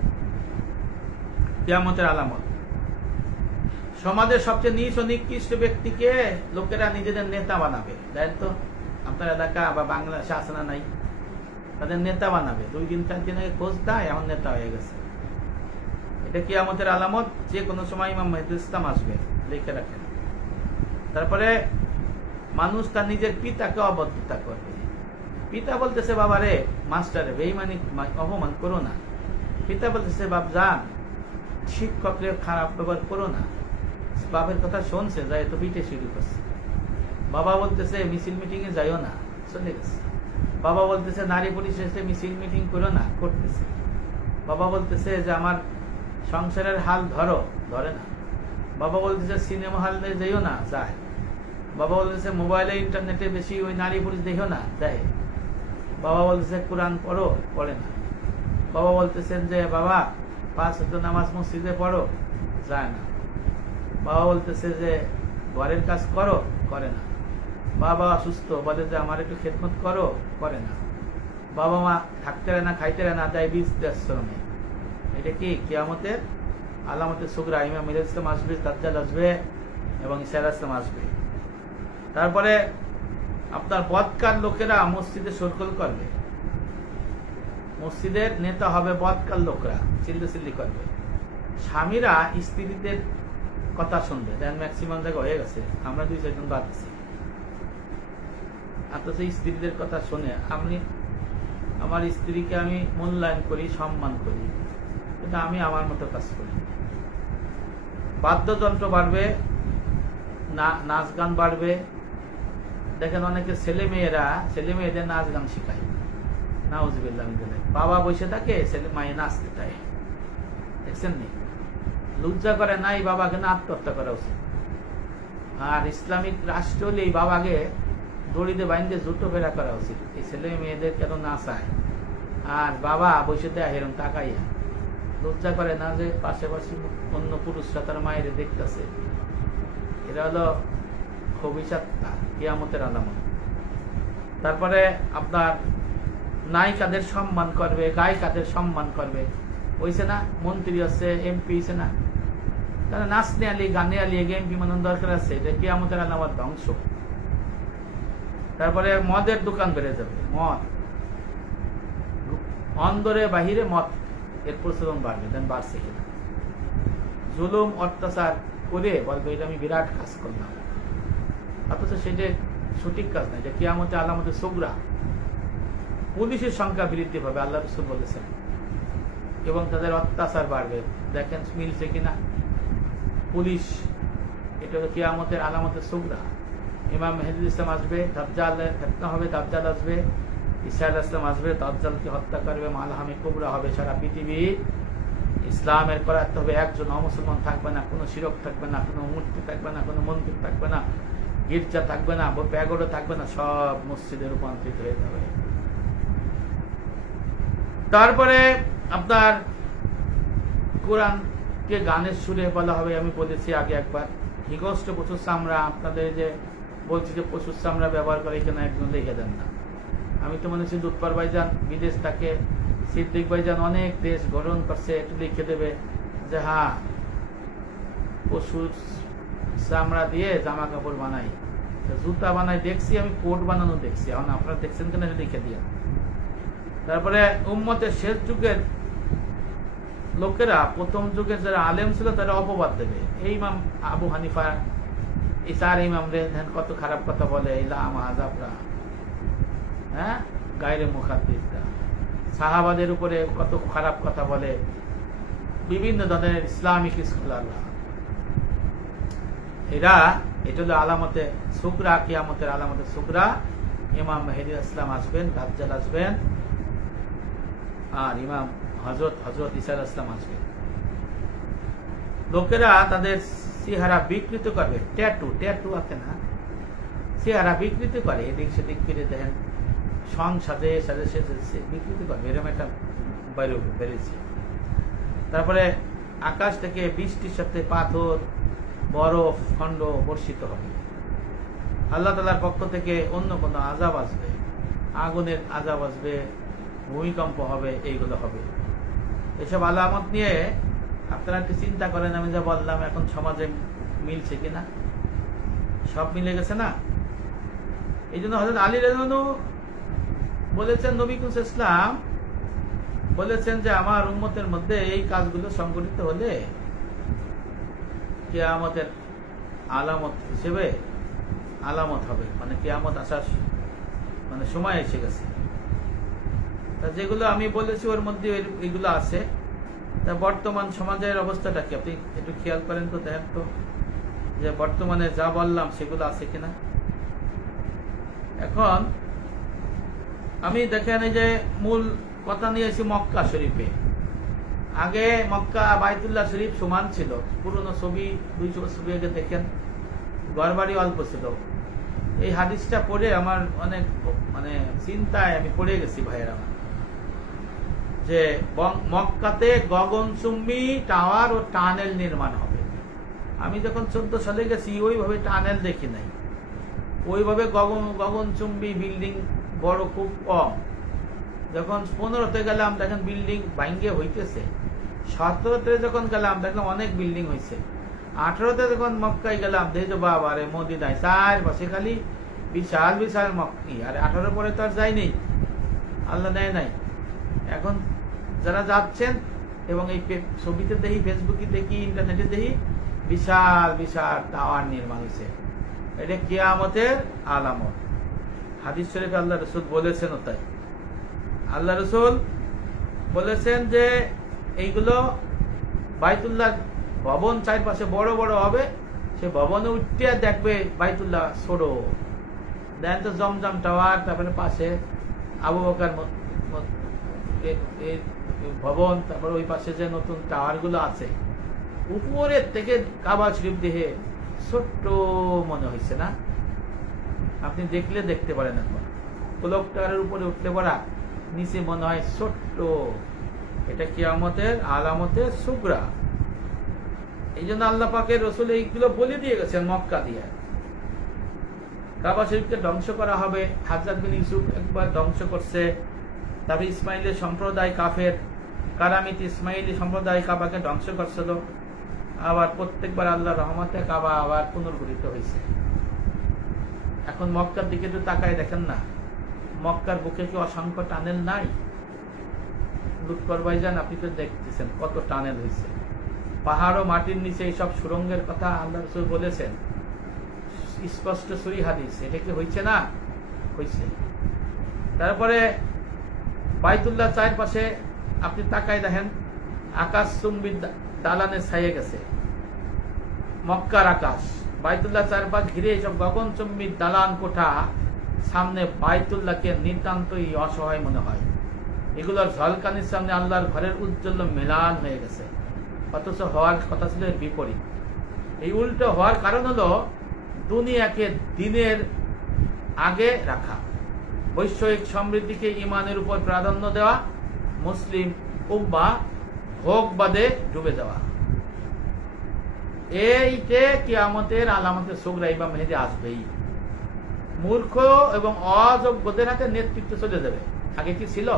কিয়ামতের আলামত। সমাজের সবচেয়ে নিচ ও নিকৃষ্ট ব্যক্তিকে লোকেরা নিজেদের নেতা বানাবে। দেখেন তো আপনার এলাকা বা বাংলাদেশে আছে না নাই, তাদের নেতা বানাবে। 2 দিন 4 দিন আগে খোঁজ দেয়, এমন নেতা হয়ে গেছে। এটা কিয়ামতের আলামত। যে কোনো সময় ইমাম মেহেদী ইসলাম আসবে, লিখে রাখেন। তারপরে মানুষ তার নিজের পিতাকে অবদ্ধতা করবে। পিতা বলতেছে বাবা রে, মাস্টারে বেঈমানি অপমান করো না। পিতা বলতেছে বাপ যান, শিক্ষককে খারাপ ব্যবহার করো না। বাপের কথা শুনছে, যাই তো পিঠে শুরু করছে। বাবা বলতেছে মিছিল মিটিং এ যাইও না, চলে গেছে। বাবা বলতেছে নারী পুলিশ এসে মিছিল মিটিং করো না, করতেছে। বাবা বলতেছে যে আমার সংসারের হাল ধরো, ধরে না। বাবা বলতেছে সিনেমা হলে যাইও না, যায়। বাবা বলতেছে মোবাইলে ইন্টারনেটে বেশি ওই নারী পুলিশ দেখো না, দেয়। বাবা বলতেছে কোরআন পড়ো, পড়ে না। বাবা বলতেছেন যে বাবা 5 ওয়াক্ত নামাজ মসজিদে পড়ো, যায় না। বাবা বলতেছে যে ঘরের কাজ করো, করে না। বাবা অসুস্থ, বলে যে আমার একটু খেদমত করো, করে না। বাবা মা থাকতে না, খাইতে না, দেয় বীজ আশ্রমে। এটা কি কিয়ামতের আলামতের সুগরা। ইমাম মেহেদী ইসলাম আসবে, দাজ্জাল আসবে এবং ঈসা আলাইহিস সালাম আসবে। তারপরে আপনার বদকার লোকেরা মসজিদে সরকল করবে। মসজিদের নেতা হবে বদকার লোকরা, চিল্লাচিল্লি করবে। স্বামীরা স্ত্রীদের কথা শুনবে। দেন ম্যাক্সিমাম জায়গা হয়ে গেছে, আমরা 2-4 জন বাড়ছি। অথচ স্ত্রীদের কথা শুনে আমি আমার স্ত্রীকে আমি মূল্যায়ন করি, সম্মান করি, কিন্তু আমি আমার মতো কাজ করি। বাদ্যযন্ত্র বাড়বে, নাচ গান বাড়বে। দেখেন অনেকে ছেলে মেয়েদের নাচ গান শিখায়, নাউজুবিল্লাহ। বাবা বসে থাকে, ছেলে মায়ে নাচতে চায়, দেখছেন নি? লজ্জা করে নাই, বাবাকে না আত্মহত্যা করা উচিত। আর ইসলামিক রাষ্ট্র হলে এই বাবাকে দড়িতে বাইন্দে জুটো ফেরা করা উচিত। এই ছেলে মেয়েদের কেন নাচায়, আর বাবা বসে দেয় এরকম তাকাইয়া। লজ্জা করে না যে পাশাপাশি অন্য পুরুষরা তার মায়ের দেখতেছে? এরা হলো খবিসাত্তা, কিয়ামতের আলামত। তারপরে আপনার নায়িকাদের সম্মান করবে, গায়িকাদের সম্মান করবে। হইছে না, মন্ত্রী আছে, এমপি হইছে না, তারা নাচনে আলি, গানে আলি, এমপি মানানোর দরকার আছে? এটা কিয়ামতের আলামত, ধ্বংস। তারপরে মদের দোকান বেড়ে যাবে, মদ, অন্দরে বাহিরে মদ, এর প্রচলন বাড়বে। দেন বাড়ছে কিনা? জুলুম অত্যাচার করে বলবে এটা আমি বিরাট কাজ করলাম, অথচ সেটা সঠিক কাজ না। এটা কিয়ামতের আলামতের সুগরা। পুলিশের সংখ্যা বৃদ্ধি পাবে, আল্লাহ রাসূল বলেছেন, এবং তাদের অত্যাচার বাড়বে। দেখেন মিলছে কিনা? পুলিশ, এটা হলো কিয়ামতের আলামতের সুগরা। ইমাম মেহেদী ইসলাম আসবে, দাজ্জালের ফিতনা হবে, দাজ্জাল আসবে, ঈসা আলাইহিস সালাম আসবে, দাজ্জালকে হত্যা করবে, মালহামে কুবরা হবে সারা পৃথিবী। ইসলামের করাতে হবে, একজন অমুসলমান থাকবে না, কোনো শিরক থাকবে না, কোনো মূর্তি থাকবে না, কোনো মন্দির থাকবে না, গির্জা থাকবে না, প্যাগোডা থাকবে না, সব মসজিদে রূপান্তরিত হয়ে যাবে। তারপরে আপনার কোরআনকে গানের সুরে বলা হবে। আমি বলেছি আগে একবার, হিংস্র পশুর চামড়া, আপনাদের যে বলছি যে পশুর চামড়া ব্যবহার করে, এখানে একজন লিখে দেন না। আমি তো মনে হচ্ছে লুৎফর ভাইজান বিদেশ থাকে, সিদ্দিক ভাইজান অনেক দেশ গ্রহণ করছে, একটু লিখে দেবে যে হ্যাঁ পশুর চামড়া দিয়ে জামা কাপড় বানাই, জুতা বানাই দেখছি, আমি কোট বানানো দেখছি, এখন আপনারা দেখছেন কিনা লিখে দিয়ে। তারপরে উম্মতের শেষ যুগের লোকেরা, প্রথম যুগের যারা আলেম ছিল তারা অপবাদ দেবে। এই ইমাম আবু হানিফা, এই চার ইমাম রে কত খারাপ কথা বলে, হ্যাঁ গায়রে মুখাদ্দিসরা, সাহাবাদের উপরে কত খারাপ কথা বলে, বিভিন্ন ধরনের ইসলামিক স্কলার, এটা হলো আলামতে সুগরা, কিয়ামতের আলামতে সুগরা। ইমাম মেহেদী ইসলাম আসবেন, দাজ্জাল আসবেন, আর ইমাম হযরত ঈসা আলাইহিস সালাম আসবেন। লোকেরা তাদের চেহারা বিকৃত করবে, ট্যাটু আছে না, চেহারা বিকৃত করে, এদিক সেদিক ফিরে দেখেন, সাজে বিকৃত করবে, এরকম একটা বেড়েছে। তারপরে আকাশ থেকে বৃষ্টির সাথে পাথর, বরফ খণ্ড বর্ষিত হবে। আল্লাহ তাআলার পক্ষ থেকে অন্য কোনো আযাব আসবে, আগুনের আযাব আসবে, ভূমিকম্প হবে, এইগুলো হবে। এসব আলামত নিয়ে আপনারা একটু চিন্তা করেন, আমি যা বললাম এখন সমাজে মিলছে কিনা? সব মিলে গেছে না? এই জন্য হযরত আলী রাদিয়াল্লাহু আনহু বলেছেন, নবী করিম ইসলাম বলেছেন যে আমার উম্মতের মধ্যে এই কাজগুলো সংঘটিত হলে কিয়ামতের আলামত হিসেবে আলামত হবে, মানে কিয়ামত আসার মানে সময় এসে গেছে। যেগুলো আমি বলেছি ওর মধ্যে এগুলো আছে। তা বর্তমান সমাজের অবস্থাটা কি আপনি একটু খেয়াল করেন তো, দেখেন তো যে বর্তমানে যা বললাম সেগুলো আছে কিনা। এখন আমি দেখেন এই যে মূল কথা নিয়েছি মক্কা শরীফে। আগে মক্কা বাইতুল্লাহ শরীফ সমান ছিল, পুরনো ছবি 200 বছর আগে দেখেন, ঘরবাড়ি অল্প ছিল। এই হাদিসটা পড়ে আমার অনেক মানে চিন্তায় আমি পড়ে গেছি ভাইয়ের আমার, যে মক্কাতে গগনচুম্বী টাওয়ার ও টানেল নির্মাণ হবে। আমি যখন 14 সালে গেছি ওইভাবে টানেল দেখি নাই, ওইভাবে গগনচুম্বী বিল্ডিং বড় খুব কম। যখন 15তে গেলাম দেখেন বিল্ডিং ভাঙ্গে হইতেছে, 17তে যখন গেলাম দেখলাম অনেক বিল্ডিং হয়েছে, 18তে যখন মক্কায় গেলাম দেখি তো বাবা রে মদিনায় চারপাশে খালি বিশাল বিশাল মক্কি। আর 18 পরে তো আর যায়নি, আল্লাহ নেয় নাই। এখন যারা যাচ্ছেন এবং এই ছবিতে দেখি, ফেসবুকে দেখি, ইন্টারনেটে দেখি, বিশাল বিশাল টাওয়ার নির্মাণ হয়েছে। এটা কিয়ামতের আলামত। হাদিস শরীফে আল্লাহ রাসূল বলেছেন, তাই আল্লাহ রাসূল বলেছেন যে এইগুলো বাইতুল্লাহ ভবন চারপাশে বড় বড় হবে, সে ভবনে উঠতে দেখবে বাইতুল্লাহ ছোট। দেন তো জমজম টাওয়ার, তারপরে পাশে আবু বকর ভবন, তারপরে ওই পাশে যে নতুন টাওয়ার গুলো আছে, উপরের থেকে কাবা শরীফ দেখে ছোট্ট মনে হয়েছে না? আপনি দেখলে দেখতে পারেন, এখন ক্লক টাওয়ারের উপরে উঠলে পড়া নিচে মনে হয় ছোট্ট। এটা কিয়ামতের আলামতের সুগরা। এই জন্য আল্লাহ পাকের রাসূল এইগুলো বলে দিয়ে গেছেন মক্কা দিয়ে। কাবা শরীফকে ধ্বংস করা হবে, হাজ্জাজ বিন ইউসুফ একবার ধ্বংস করছে। তারপরে ইসমাইলের সম্প্রদায় কাফের, কারামিত ইসমাইলি সম্প্রদায় কাবাকে ধ্বংস করছিল। আবার প্রত্যেকবার আল্লাহর রহমতে কাবা আবার পুনর্গঠিত হয়েছে। এখন মক্কার দিকে তো তাকায় দেখেন না, মক্কার বুকে কি অসংখ্য টানেল নাই? লুৎফর ভাইজান আপনি তো দেখতেছেন কত টানেল হয়েছে। পাহাড় ও মাটির নিচে এইসব সুরঙ্গের কথা আল্লাহ রাসূল বলেছেন, স্পষ্ট সহিহ হাদিস। এটা কি হয়েছে না? হয়েছে। তারপরে বাইতুল্লাহ চারপাশে আপনি তাকায় দেখেন, আকাশ চুম্বি দালানে ছাইয়ে গেছে। মক্কার আকাশ, বাইতুল্লাহ চারপাশ ঘিরে এইসব গগনচুম্বী দালান কোঠা, সামনে বাইতুল্লাহকে নিতান্তই অসহায় মনে হয়। এগুলোর ঝলকানির সামনে আল্লাহর ঘরের উজ্জ্বল মেলান হয়ে গেছে। অথচ হওয়ার কথা ছিল এর বিপরীত। এই উল্টো হওয়ার কারণ হলো দুনিয়াকে দিনের আগে রাখা, বৈষয়িক সমৃদ্ধিকে ইমানের উপর প্রাধান্য দেওয়া, মুসলিম উম্মাহ ভোগবাদে ডুবে যাওয়া। এইতে কিয়ামতের আলামতের সুগরা ইমাম মেহেদী আসবেই। মূর্খ এবং অযোগ্যদের হাতে নেতৃত্ব চলে যাবে। আগে কি ছিল?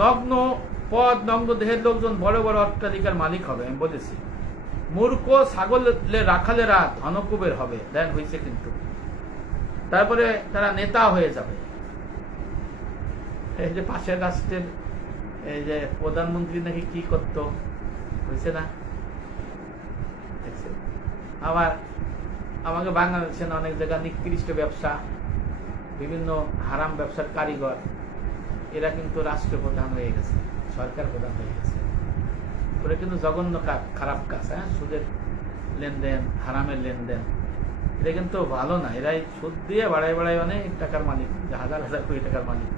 নগ্ন পদ নগ্ন দেহের লোকজন বড় বড় অট্টালিকার মালিক হবে, আমি বলেছি। মূর্খ ছাগলের রাখালেরা ধনকুবের হবে, দেন হয়েছে কিন্তু। তারপরে তারা নেতা হয়ে যাবে। এই যে পাশের রাষ্ট্রের এই যে প্রধানমন্ত্রী নাকি কি করত, হয়েছে না? আবার আমাকে বাংলাদেশে অনেক জায়গায় নিকৃষ্ট ব্যবসা, বিভিন্ন হারাম ব্যবসার কারিগর, এরা কিন্তু রাষ্ট্রপ্রধান হয়ে গেছে, সরকার প্রধান হয়ে গেছে। ওরা কিন্তু জঘন্য খারাপ কাজ, হ্যাঁ, সুদের লেনদেন, হারামের লেনদেন, এটা কিন্তু ভালো না। এরাই সুদ দিয়ে বাড়াই বাড়াই অনেক টাকার মালিক, হাজার হাজার কোটি টাকার মালিক।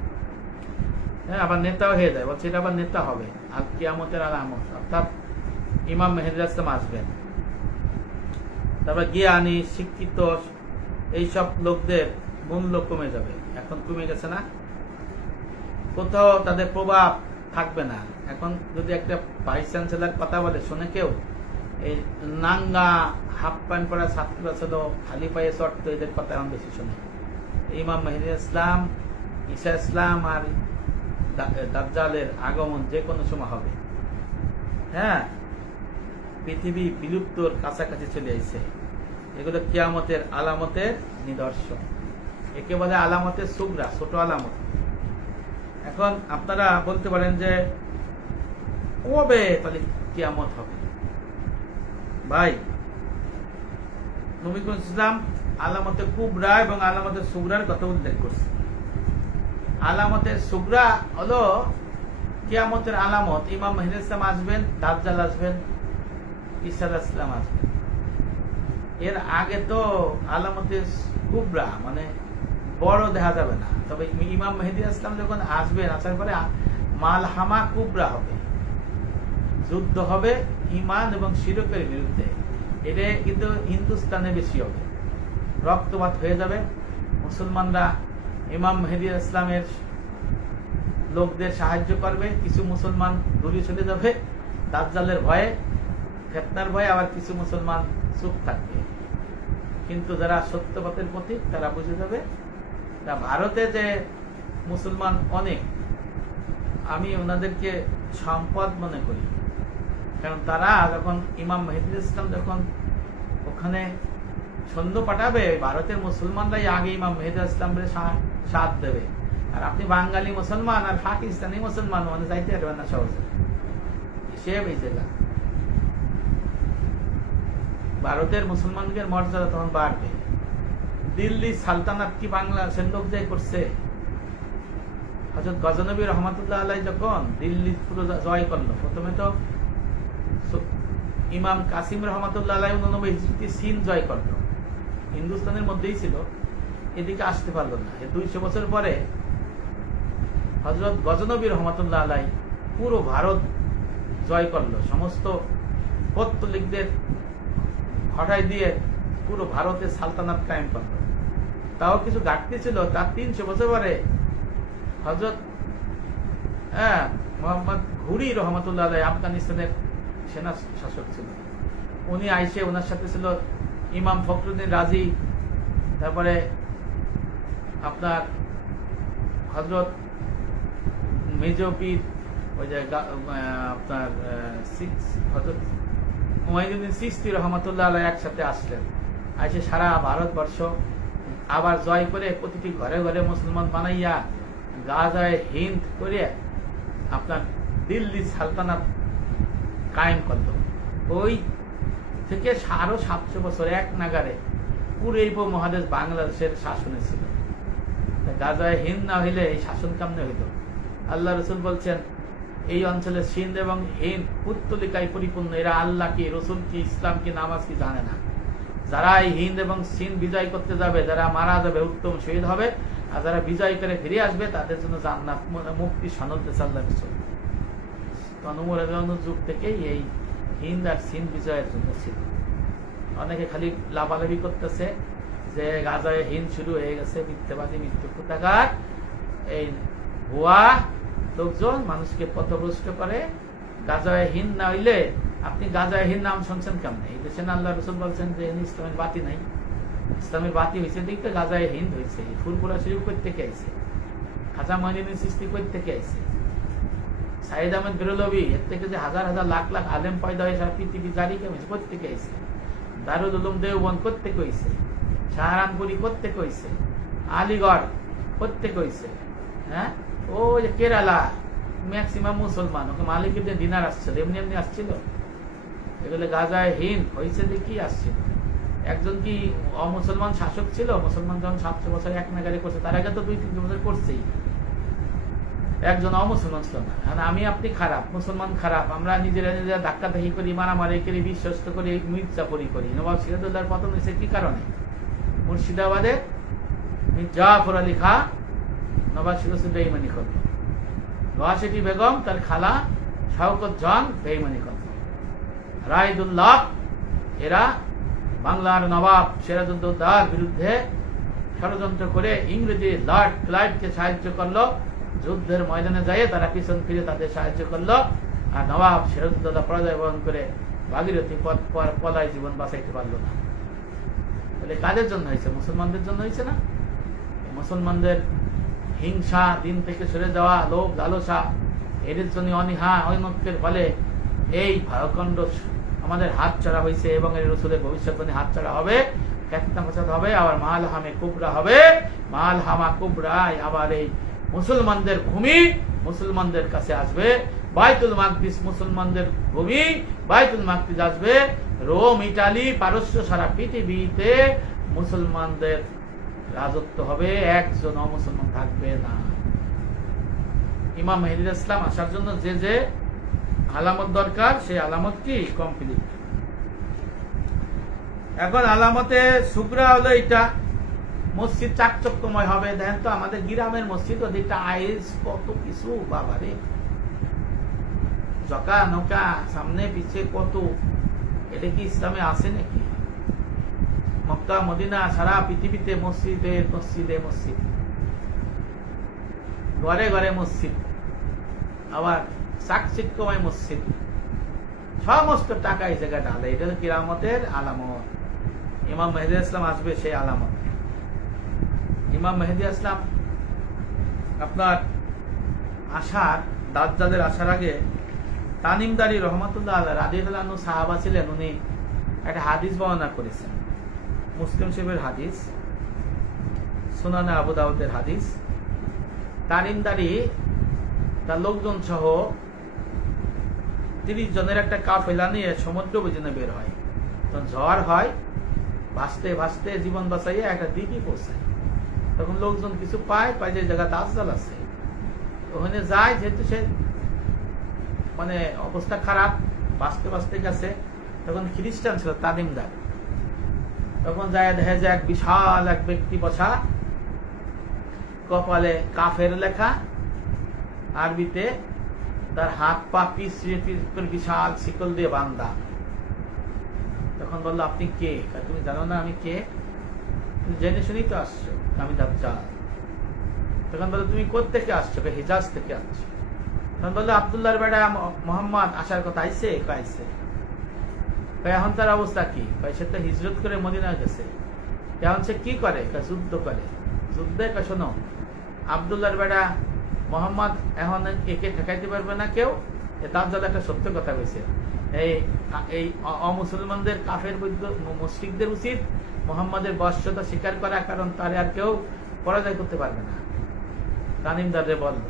হ্যাঁ, আবার নেতাও হয়ে যায়, বলছে এটা আবার নেতা হবে। আর কিয়ামতের আলামত, অর্থাৎ ইমাম মেহেদী ইসলাম আসবেন। তারপর জ্ঞানী শিক্ষিত এইসব লোকদের মূল্য কমে যাবে, এখন কমে গেছে না? কোথাও তাদের প্রভাব থাকবে না। এখন যদি একটা ভাইস চ্যান্সেলর কথা বলে শুনে কেউ, এই নাঙ্গা হাফ প্যান্ট পরা ছাত্ররা ছিল, খালি পায়ে চট্ট, এদের কথা এখন বেশি শুনে। ইমাম মেহেদী ইসলাম, ঈসা ইসলাম আর দাজ্জালের আগমন যে কোনো সময় হবে। হ্যাঁ, পৃথিবী বিলুপ্তর কাছাকাছি চলে এসেছে। এগুলো কিয়ামতের আলামতের নিদর্শন। একে বলে আলামতের সুগরা, ছোট আলামত। এখন আপনারা বলতে পারেন যে কবে তাহলে কিয়ামত হবে? ভাই, নবী করিম ইসলাম আলামতে কুবরা এবং আলামতের সুগরার কথা উল্লেখ করছে। আলামতের সুগরা হলো কিয়ামতের আলামত, ইমাম মেহেদী ইসলাম আসবেন, দাজ্জাল আসবেন, ঈসা আলাইহিস সালাম আসবেন। এর আগে তো আলামতের কুবরা মানে বড় দেখা যাবে না। তবে ইমাম মেহেদী ইসলাম যখন আসবেন, আসার পরে মালহামা কুবরা হবে, যুদ্ধ হবে ঈমান এবং শিরকের বিরুদ্ধে। এটা কিন্তু হিন্দুস্তানে বেশি হবে, রক্তপাত হয়ে যাবে। মুসলমানরা ইমাম মেহেদী ইসলামের লোকদের সাহায্য করবে, কিছু মুসলমান দূরে চলে যাবে দাজ্জালের ভয়ে, ফিতনার ভয়ে, আবার কিছু মুসলমান চুপ থাকবে। কিন্তু যারা সত্যপথের পথিক তারা বুঝে যাবে। ভারতে যে মুসলমান অনেক, আমি ওনাদেরকে সম্পদ মনে করি, কারণ তারা যখন ইমাম মেহেদী ইসলাম যখন ওখানে সৈন্য পাঠাবে, ভারতের মুসলমানরাই আগে ইমাম মেহেদী ইসলামের সাথ দেবে। আর আপনি বাঙালি মুসলমান আর পাকিস্তানি মুসলমান মানে যাইতে পারবেন না সহজে। সে বেঁচেগা, ভারতের মুসলমানদের মর্যাদা তখন বাড়বে। দিল্লি সালতানাত কি বাংলাদেশের লোক যাই করছে? হযরত গজনবী রহমাতুল্লাহ আলাইহি যখন দিল্লি পুরো জয় করলো, প্রথমে তো ইমাম কাসিম রহমাতুল্লাহ আলাইহি 89 হিজরিতে চীন জয় করলো, হিন্দুস্তানের মধ্যেই ছিল, এদিকে আসতে পারলো না। 200 বছর পরে হযরত গজনবী রহমাতুল্লাহ আলাইহি পুরো ভারত জয় করলো, সমস্ত পত্তলিকদের হটাই দিয়ে পুরো ভারতের সালতানাত কায়েম করলো। তাও কিছু ঘাটতি ছিল। তার 300 বছর পরে হযরত মোহাম্মদ ঘুরি রহমাতুল্লাহ আলাইহি আফগানিস্তানের সেনা শাসক ছিল, উনি আইসে, ওনার সাথে ছিল ইমাম ফখরুদ্দিন রাজি, তারপরে আপনার হযরত মেজপীর ওই যে আপনার হযরত মুঈনুদ্দিন চিশতি রহমাতুল্লাহ আলাইহি একসাথে আসলেন, আইসে সারা ভারতবর্ষ আবার জয় করে প্রতিটি ঘরে ঘরে মুসলমান বানাইয়া গাজায় হিন্দ করে আপনার দিল্লি সালতানাত কায়েম করল। ওই থেকে আরো 700 বছর এক নাগারে পুরো এই উপমহাদেশ বাংলাদেশের শাসনে ছিল। গাজায় হিন্দ না হইলে এই শাসন কেমনে হইত? আল্লাহ রসুল বলছেন এই অঞ্চলের সিন্ধ এবং হিন্দ পুত্তলিকায় পরিপূর্ণ, এরা আল্লাহ কি, রসুল কি, ইসলাম কি, নামাজ কি জানে না। যারা এই হিন্দ এবং সিন্ধ বিজয় করতে যাবে, যারা মারা যাবে, উত্তম শহীদ হবে, আর যারা বিজয় করে ফিরে আসবে তাদের জন্য জান্নাত মুক্তি সনদ দিয়েছে আল্লাহ রাসূল। ওমর রাদিয়াল্লাহু যুগ থেকেই এই হিন্দ আর সিন্ধ বিজয়ের জন্য ছিল। অনেকে খালি লাফালাফি করতেছে যে গাজায় হিন্দ শুরু হয়ে গেছে, মিথ্যাবাদী মৃত্যু কোথাকার এই ভুয়া লোকজন মানুষকে পথভ্রষ্ট করে। গাজায় হিন্দ না হইলে আপনি গাজায় হিন্দ নাম শুনছেন কেমন? এই দেশে আল্লাহ রসুল বলছেন যে ইসলামের বাতি নাই, ইসলামের বাতি হয়েছে দেখতে গাজায় হিন্দ হয়েছে। ফুরপুরা শরীফ কই থেকে আইছে? খাজা মঈনুদ্দিন চিশতি কই থেকে আইছে? সাইদ আহমেদ বেরলভী এর থেকে যে হাজার হাজার লাখ লাখ আলেম পয়দা হয়ে সারা পৃথিবী জারি কেমন কই থেকে আইছে? দারুল উলুম দেওবন্দ কই থেকে হইছে? শাহরানপুরি কই থেকে হইছে? আলিগড় কই থেকে হইছে? হ্যাঁ, ও যে কেরালা ম্যাক্সিমাম মুসলমান, ওকে মালিকের দিনার আসছিল, এমনি এমনি আসছিল। এগুলো গাজায় হিন্দ হয়েছে দেখি আসছিল। একজন কি অমুসলমান শাসক ছিল? মুসলমান যখন 700 বছর এক নাগারে করছে, তার আগে তো 2-3 বছর করছেই। একজন অমুসলমান ছিল না। আমি আপনি খারাপ, মুসলমান খারাপ, আমরা নিজেরা নিজেরা ধাক্কা ধাক্কি করি, মারামারি করি, বিশ্বস্ত করি, মির্জাফরি করি। নবাব সিরাজউদ্দৌলার পতন হয়েছে কি কারণে? মুর্শিদাবাদের জাফর আলী খাঁ নবাব সিরাজউদ্দৌলা বেঈমানি করল, ওয়াসিটি বেগম তার খালা শওকত জান বেঈমানি করল, রায়দুল্লাহ এরা বাংলার নবাব সিরাজউদ্দৌলার বিরুদ্ধে ষড়যন্ত্র করে ইংরেজি লর্ড ক্লাইভকে সাহায্য করলো। যুদ্ধের ময়দানে যায় তারা পিছন ফিরে তাদের সাহায্য করলো, আর নবাব সিরাজউদ্দৌলা পরাজয় বরণ করে ভাগীরথী পলায় জীবন বাঁচাইতে পারলো না। তাহলে কাদের জন্য হয়েছে? মুসলমানদের জন্য হয়েছে না? মুসলমানদের হিংসা, দিন থেকে সরে যাওয়া, লোভ লালসা, এদের জন্য অনীহা ঐনক্যের ফলে এই ভারখণ্ড আমাদের হাত ছাড়া হয়েছে, এবং এই রসুলের ভবিষ্যৎবাণী হাত ছাড়া হবে, ফিতনা ফাসাদ হবে, আবার মাল হামে কুবরা হবে। মাল হামা কুবরায় আবার এই মুসলমানদের ভূমি মুসলমানদের কাছে আসবে, বাইতুল মাকদিস মুসলমানদের ভূমি, বাইতুল মাকদিস আসবে। রোম, ইটালি, পারস্য, সারা পৃথিবীতে মুসলমানদের রাজত্ব হবে, একজন অমুসলমান থাকবে না। ইমাম মেহেদী ইসলাম আসার জন্য যে যে আলামত দরকার, সেই আলামত কি? কমপ্লিট। এখন আলামতে সুগরা হলো এটা, মসজিদ চাকচক্যময় হবে। দেখেন তো আমাদের গ্রামের মসজিদ, ওদিকটা আইস কত কিছু, বাবারে জকা নৌকা সামনে পিছে কত। এটা কি ইসলামে আছে নাকি? মক্কা মদিনা সারা পৃথিবীতে মসজিদে মসজিদে মসজিদ, ঘরে ঘরে মসজিদ, আবার চাকচিক্যময় মসজিদ, সমস্ত টাকা এই জায়গাটা আলাদা। এটা হলো কিয়ামতের আলামত। ইমাম মেহেদী ইসলাম আসবে, সেই আলামত। ইমাম মেহেদী ইসলাম আপনার আসার, দাজ্জালের আসার আগে তানিমদারি রহমাতুল্লাহ আলাইহি রাদিয়াল্লাহু আনহু সাহাবা ছিলেন, উনি একটা হাদিস বর্ণনা করেছেন, মুসলিম শরীফের হাদিস, সুনানে আবু দাউদের হাদিস। তানিমদারি তার লোকজন সহ 30 জনের একটা কাফেলা নিয়ে সমুদ্র অভিযানে বের হয়। তখন ঝড় হয়, ভাসতে ভাসতে জীবন বাঁচাইয়া একটা দ্বীপে পৌঁছায়। তখন লোকজন কিছু পায় যে জায়গা দাজ্জাল আছে, ওখানে যায়। যেহেতু সে মানে অবস্থা খারাপ, বাঁচতে বাঁচতে গেছে, তখন খ্রিস্টান ছিল তানিমদার। তখন যায় দেখা যায় এক বিশাল এক ব্যক্তি বসা, কপালে কাফের লেখা, আরবিতে, তার হাত পা পিস বিশাল শিকল দিয়ে বান্ধা। তখন বললো, আপনি কে? তুমি জানো না আমি কে? তুমি জেনে শুনেই তো আসছো আমি দাজ্জাল। তখন বললো, তুমি কোত্থেকে আসছো? হিজাজ থেকে আসছো। তখন বললো, আব্দুল্লাহর বেটা মোহাম্মদ আসার কথা আইছে? আইছে। এখন তার অবস্থা কি? সে তো হিজরত করে মদিনা গেছে। এখন সে কি করে? যুদ্ধ করে। যুদ্ধে শোনো, আব্দুল্লাহর বেটা মোহাম্মদ এখন একে ঠেকাইতে পারবে না কেউ। দাজ্জাল একটা সত্য কথা কইছে, এই অমুসলমানদের কাফের মুশরিকদের উচিত মোহাম্মদের বর্ষতা স্বীকার করা, কারণ তারে আর কেউ পরাজয় করতে পারবে না। তানিমদারে বলল,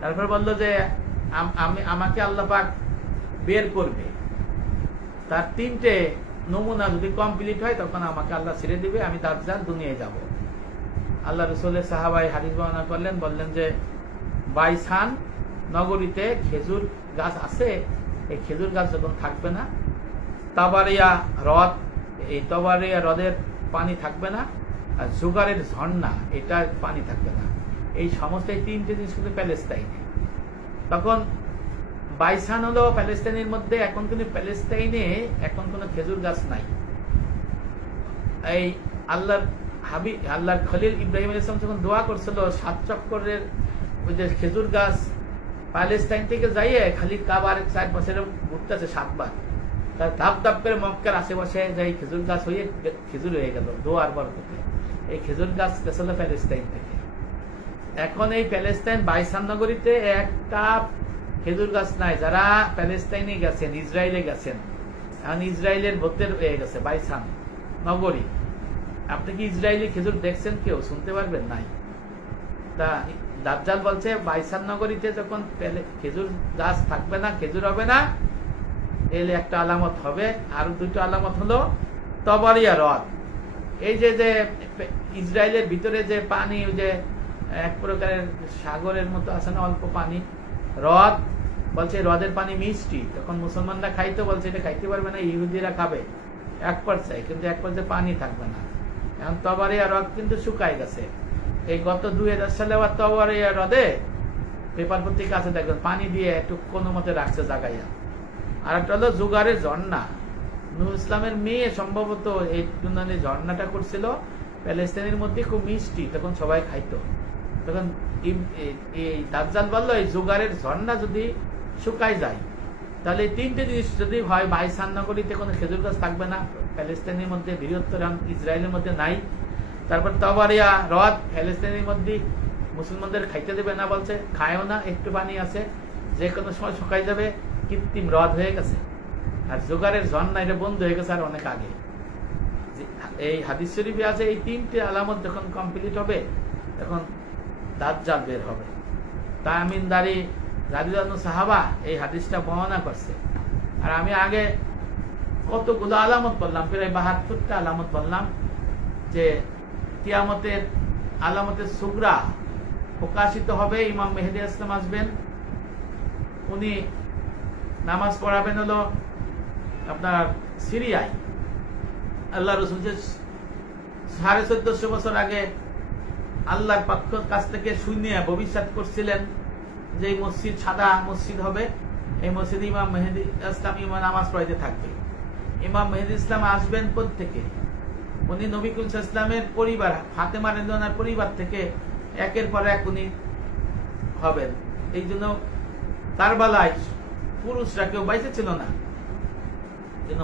তারপর বলল যে আমাকে আল্লাহ পাক বের করবে, তার 3টে নমুনা যদি কমপ্লিট হয় তখন আমাকে আল্লাহ ছেড়ে দিবে, আমি দাজ্জাল দুনিয়ায় যাব। আল্লাহ রসুলের সাহাবাই হাদিস বর্ণনা করলেন, বললেন যে বাইসান নগরীতে খেজুর গাছ আছে, এই খেজুর গাছ যখন থাকবে না, তাবারিয়া হ্রদ, এই তাবারিয়া হ্রদের পানি থাকবে না, আর জুগারের ঝর্ণা, এটা পানি থাকবে না। এই সমস্ত 3টে জিনিস কিন্তু প্যালেস্তাইনে। তখন বাইসান হলো প্যালেস্টাইনের মধ্যে, এখন কিন্তু প্যালেস্টাইনে এখন কোনো খেজুর গাছ নাই। এই আল্লাহর খলিল ইব্রাহিম আলাইহিস সালাম যখন দোয়া করছিল 7 চক্করের ওই যে খেজুর গাছ প্যালেস্টাইন থেকে যাইয়ে খালি কাবার 4 বছরে ঘুরতেছে 7 বার, তার ধাপ ধাপ করে মক্কার আশেপাশে যাই খেজুর গাছ হয়ে খেজুর হয়ে গেল দোয়ার বরকতে। এই খেজুর গাছ গেছিল প্যালেস্টাইন থেকে। এখন এই প্যালেস্টাইন বাইসান নগরীতে একটা খেজুর গাছ নাই। যারা প্যালেস্টাইনে গেছেন, ইসরায়েলে গেছেন, এখন ইসরায়েলের ভোটের হয়ে গেছে বাইসান নগরী। আপনি কি ইসরায়েলি খেজুর দেখছেন? কেউ শুনতে পারবেন নাই। তা দাজ্জাল বলছে বাইসান নগরীতে যখন খেজুর গাছ থাকবে না, খেজুর হবে না, এলে একটা আলামত হবে। আর দুটো আলামত হলো তবারিয়া হ্রদ। এই যে যে ইসরায়েলের ভিতরে যে পানি, ওই যে এক প্রকারের সাগরের মতো আছে না, অল্প পানি হ্রদ, বলছে হ্রদের পানি মিষ্টি। তখন মুসলমানরা খাইতে বলছে এটা খাইতে পারবে না, ইহুদিরা খাবে এক পর্যায়ে, কিন্তু এক পর্যায়ে পানি থাকবে না। এখন তবারিয়া হ্রদ কিন্তু শুকায় গেছে। এই গত 2000 সালে আবার তবারিয়া হ্রদে পেপার পত্রিকা আছে দেখবেন পানি দিয়ে একটু কোনো মতে রাখছে জাগাইয়া। আর একটা হলো জুগারের ঝর্ণা। নূহ ইসলামের মেয়ে সম্ভবত এই ঝর্ণাটা করছিল প্যালেস্টাইনের মধ্যে, খুব মিষ্টি, তখন সবাই খাইতো। তখন এই দাজ্জাল বলল এই জুগারের ঝর্ণা যদি শুকায় যায় তাহলে 3টে জিনিস যদি হয়, বাইসান নগরীতে কোনো খেজুর গাছ থাকবে না, প্যালেস্টাইনের মধ্যে বৃহত্তর ইসরায়েলের মধ্যে নাই, তারপর তবারিয়া হ্রদ প্যালেস্টাইনের মধ্যে মুসলমানদের খাইতে দেবে না, বলছে খায়ও না, একটু পানি আছে, যে কোনো সময় শুকাই যাবে, কৃত্রিম হ্রদ হয়ে গেছে। আর জোগাড়ের ঝর্ণা এটা বন্ধ হয়ে গেছে আর অনেক আগে। এই হাদিস শরীফে আছে এই 3টে আলামত যখন কমপ্লিট হবে তখন দাজ্জাল বের হবে। তামিনদারি রাদিয়াল্লাহু সাহাবা এই হাদিসটা বর্ণনা করছে। আর আমি আগে কতগুলো আলামত বললাম, প্রায় 72টা আলামত বললাম, যে কিয়ামতের আলামতের সুগরা প্রকাশিত হবে। ইমাম মেহেদী ইসলাম আসবেন, উনি নামাজ পড়াবেন হলো আপনার সিরিয়ায়। আল্লাহ রসুল যে 1450 বছর আগে আল্লাহর পক্ষ কাছ থেকে শুনিয়ে ভবিষ্যৎ করছিলেন যে এই মসজিদ সাদা মসজিদ হবে, এই মসজিদে ইমাম মেহেদী ইসলাম ইমাম নামাজ পড়াইতে থাকবে। ইমাম মেহেদী ইসলাম আসবেন থেকে, উনি নবী করিম সাল্লাল্লাহু আলাইহি ওয়াসাল্লামের পরিবার ফাতেমা রাদিয়াল্লাহু পরিবার থেকে একের পর এক উনি হবেন। এই জন্য কারবালায় পুরুষরা কেউ বাইসে ছিল না,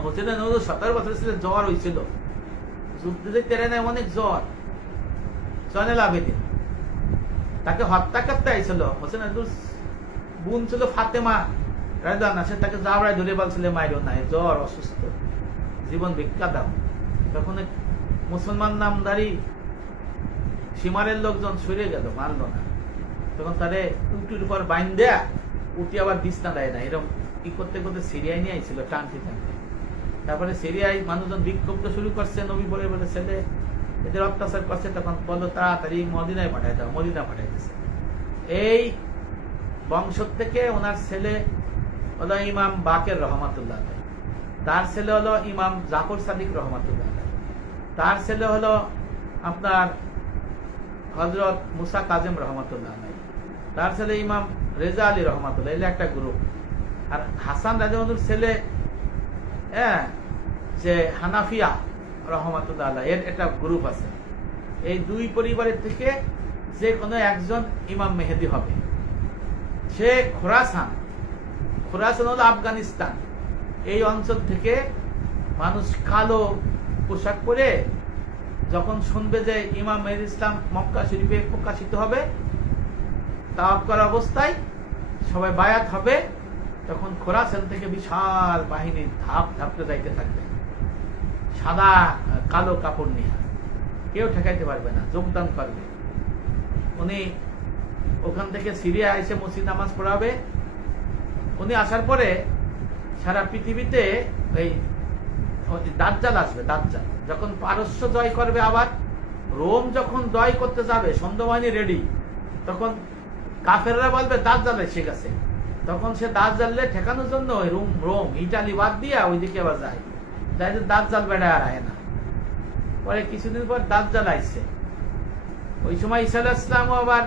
হোসেনের 17 বছর ছিল, জ্বর হয়েছিল, যুদ্ধ দেখতে অনেক জ্বর। জয়নুল আবেদিন তাকে হত্যা করতে আইছিল, হোসেন বোন ছিল ফাতেমা রাদিয়াল্লাহু, সে তাকে জাবরায় ধরে বলছিল মাইরো নাই, জ্বর, অসুস্থ, জীবন ভিক্ষা দাও। তখন মুসলমান নামধারী সীমারের লোকজন সরে গেল, মানল না। তখন তারে উটির উপর বাইন দেয়া, উঠি আবার বিছনা দেয় না, এরকম কি করতে করতে সিরিয়ায় নিয়ে আইছিল টানতে টানতে। তারপরে সিরিয়ায় মানুষজন বিক্ষোভ শুরু করছে, নবী বলে বলে ছেলে এদের অত্যাচার করছে, তখন বললো তাড়াতাড়ি মদিনায় পাঠাই দাও, মদিনা পাঠাই দিচ্ছে। এই বংশ থেকে ওনার ছেলে হলো ইমাম বাকের রহমাতুল্লাহ, তার ছেলে হলো ইমাম জাফর সাদিক রহমাতুল্লাহ, তার ছেলে হলো আপনার হযরত মুসা কাজেম রহমাতুল্লাহ, তার ছেলে ইমাম রেজা আলী রহমাতুল্লাহ, এর একটা গ্রুপ। আর হাসান রাদিয়াল্লাহুর ছেলে যে হানাফিয়া রহমাতুল্লাহ এর একটা গ্রুপ আছে। এই দুই পরিবারের থেকে যে কোনো একজন ইমাম মেহেদী হবে। সে খোরাসান হলো আফগানিস্তান, এই অঞ্চল থেকে মানুষ কালো পোশাক পরে যখন শুনবে যে ইমাম মেহেদী ইসলাম মক্কা শরীফে প্রকাশিত হবে, তাওয়াফ করা অবস্থায় সবাই বায়াত হবে, তখন খোরাসান থেকে বিশাল বাহিনী ধাপ ধাপতে যাইতে থাকবে, সাদা কালো কাপড় নিয়ে, কেউ ঠেকাইতে পারবে না, যোগদান করবে। উনি ওখান থেকে সিরিয়া এসে মসজিদ নামাজ পড়াবে। উনি আসার পরে সারা পৃথিবীতে এই দাজ্জাল আসবে। দাজ্জাল যখন পারস্য জয় করবে, আবার রোম যখন জয় করতে যাবে, সৈন্যবাহিনী রেডি, তখন কাফেররা বলবে দাজ্জাল এসে গেছে, তখন সে দাজ্জালে ঠেকানোর জন্য রোম ইটালি বাদ দিয়ে ওইদিকে আবার যায়, তাই দাজ্জাল বেড়ায় আর আয় না। পরে কিছুদিন পর দাজ্জাল আইছে। ওই সময় ঈসা আলাইহিস সালাম আবার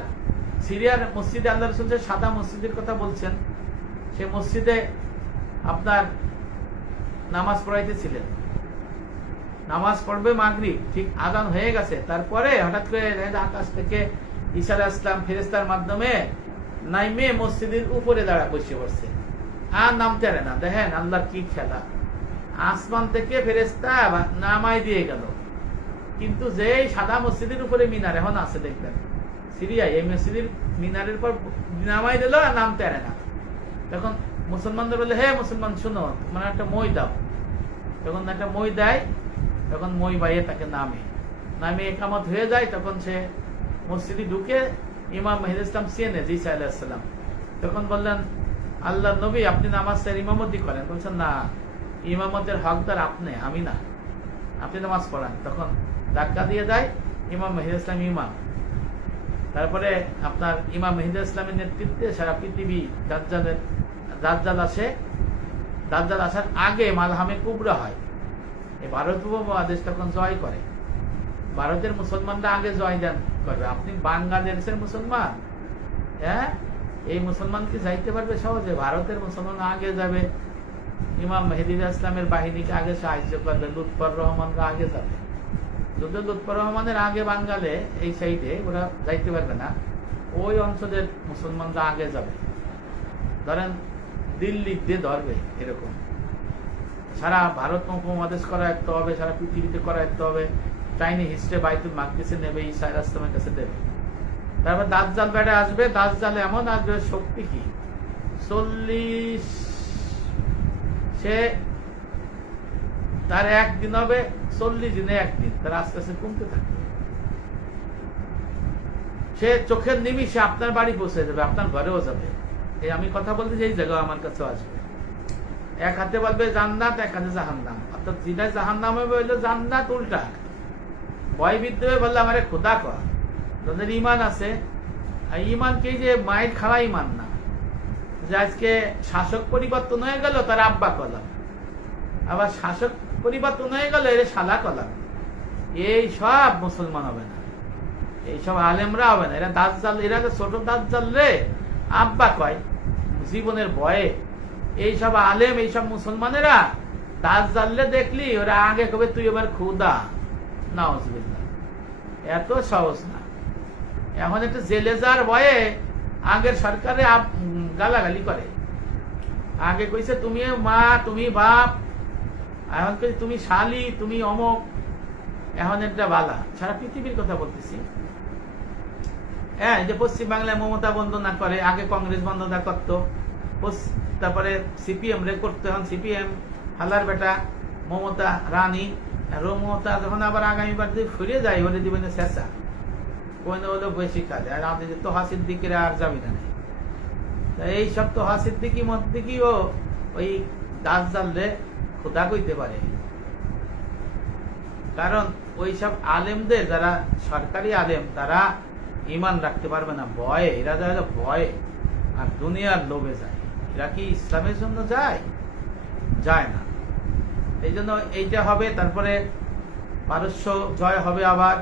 সিরিয়ার মসজিদে, আল্লাহ রাসূল সাদা মসজিদের কথা বলছেন, সে মসজিদে আপনার নামাজ পড়াইতেছিলেন, নামাজ পড়বে মাগরিব, ঠিক আযান হয়ে গেছে, তারপরে হঠাৎ করে আকাশ থেকে ঈসা আলাইহিস সালাম ফেরেশতার মাধ্যমে নাইমে মসজিদের উপরে দাঁড়া বসে পড়ছে, আর নামতে পারে না। দেখেন আল্লাহর কি খেলা, আসমান থেকে ফেরেশতা নামাই দিয়ে গেল, কিন্তু যে সাদা মসজিদের উপরে মিনার এখন আছে দেখবেন সিরিয়ায়, এই মসজিদের মিনারের পর নামাই দিল আর নামতে পারে না। তখন মুসলমানদের বলে, হে মুসলমান শুনো, মানে একটা মই দাও। যখন একটা মই দেয় তখন মই বাইয়ে তাকে নামে একামত হয়ে যায়। তখন সে মসজিদে ঢুকে ইমাম মেহেদী ইসলাম চেনে ঈসা আলাইহিস সালাম। তখন বললেন, আল্লাহ নবী আপনি নামাজের ইমামতি করেন? বলছেন, না, ইমামতের হকদার আপনি, আমি না, আপনি নামাজ পড়ান। তখন ধাক্কা দিয়ে দেয় ইমাম মেহেদী ইসলাম ইমাম। তারপরে আপনার ইমাম মেহেদী ইসলামের নেতৃত্বে সারা পৃথিবী দাজ্জাল আসে। দাজ্জাল আসার আগে মালহামে কুবরা হয়, এই ভারত উপমহাদেশ তখন জয় করে। ভারতের মুসলমানরা আগে জয় দেন করবে। আপনি বাংলাদেশের মুসলমান, হ্যাঁ, এই মুসলমান কি যাইতে পারবে সহজে? ভারতের মুসলমান আগে যাবে, ইমাম মেহেদী ইসলামের বাহিনীকে আগে সাহায্য করবে, লুৎফর রহমানরা আগে যাবে। যদি লুৎফর রহমানের আগে বাঙ্গালে এই সাইডে ওরা যাইতে পারবে না, ওই অঞ্চলের মুসলমানরা আগে যাবে। ধরেন দিল্লি দিয়ে ধরবে, এরকম সারা ভারত উপমহাদেশ করায়ত্ত হবে, সারা পৃথিবীতে করায়ত্ত হবে। চাইনি হিস্ট্রি বাইতুল মাকদিসে নেবে, ঈসা আলাইহিস সালামের কাছে দেবে। তারপর দাজ্জাল বেড়ে আসবে। দাজ্জাল এমন আসবে, শক্তি কি 40, সে তার একদিন হবে 40 দিনে একদিন, তার আস্তে আস্তে কমতে থাকবে। সে চোখের নিমিষে আপনার বাড়ি পৌঁছে যাবে, আপনার ঘরেও যাবে। এই আমি কথা বলতে যে এই জায়গা আমার কাছে আসবে, এক হাতে বলবে জান্নাত, এক হাতে জাহান্নাম। অর্থাৎ যেটা জাহান্নাম হবে হইলো জান্নাত উল্টা। ভয় বিদ্রোহে বললে আমারে খোদা কর, তাদের ইমান আছে। ইমানকে যে মায়ের খাওয়া ইমান না, যে আজকে শাসক পরিবর্তন হয়ে গেল তার আব্বা কলাম, আবার শাসক পরিবর্তন হয়ে গেল এর শালা কলাম। এই সব মুসলমান হবে না, এইসব আলেমরা হবে না। এরা দাজ্জাল, এরা ছোট দাজ্জাল রে আব্বা কয় জীবনের ভয়ে। এইসব আলেম, এইসব মুসলমানেরা দাজ্জালে দেখলি ওরা আগে কবে তুই এবার খুদা, নাউজুবিল্লাহ। এত সহজ না। এখন একটা জেলে যার ভয়ে আগের সরকারে গালাগালি করে। আগে কইছে তুমি মা, তুমি বাপ, এখন কইছে তুমি শালি, তুমি অমক। এখন একটা বালা, সারা পৃথিবীর কথা বলতেছি। হ্যাঁ, যে পশ্চিম বাংলায় মমতা বন্দনা করে, আগে কংগ্রেস বন্দনা করত, তারপরে সিপিএম রে করতো, এখন সিপিএম হালার বেটা মমতা রানী। মমতা যখন আবার আগামীবার যদি ফিরে যায়, ওরে দিবেন শেষা, কোন হলো বেশি কাজ। আর আমাদের যে তোহা সিদ্দিকিরা আর যাবি না। এই সব তোহা সিদ্দিকি মদ্দিকিও ওই দাজ্জাল রে খোদা কইতে পারে। কারণ ওই সব আলেমদের, যারা সরকারি আলেম, তারা ইমান রাখতে পারবে না ভয়ে। এরা যায় ভয়ে আর দুনিয়ার লোভে যায়। এরা কি ইসলামের জন্য যায়? যায় না। এই জন্য এইটা হবে। তারপরে পারস্য জয় হবে, আবার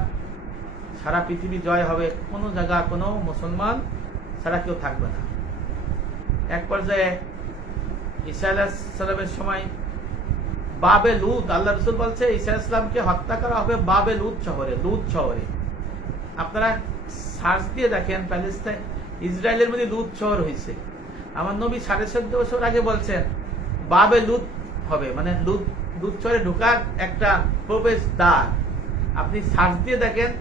সারা পৃথিবী জয় হবে। কোনো জায়গা কোনো মুসলমান ছাড়া কেউ থাকবে না। এক পর্যায়ে ঈসা আলাইহিস সালামের সময় বাবে লুত, আল্লাহ রাসূল বলছে ঈসা আলাইহিস সালামকে হত্যা করা হবে বাবে লুত শহরে। লুত শহরে আপনারা সার্চ দিয়ে দেখেন, প্যালেস্টাইন ইসরায়েলের মধ্যে লুত শহর হয়েছে। আমার নবী 1450 বছর আগে বলছেন বাবে লুত হবে, মানে লুত শহরে ঢোকার একটা প্রবেশ দ্বার। আপনি সার্চ দিয়ে দেখেন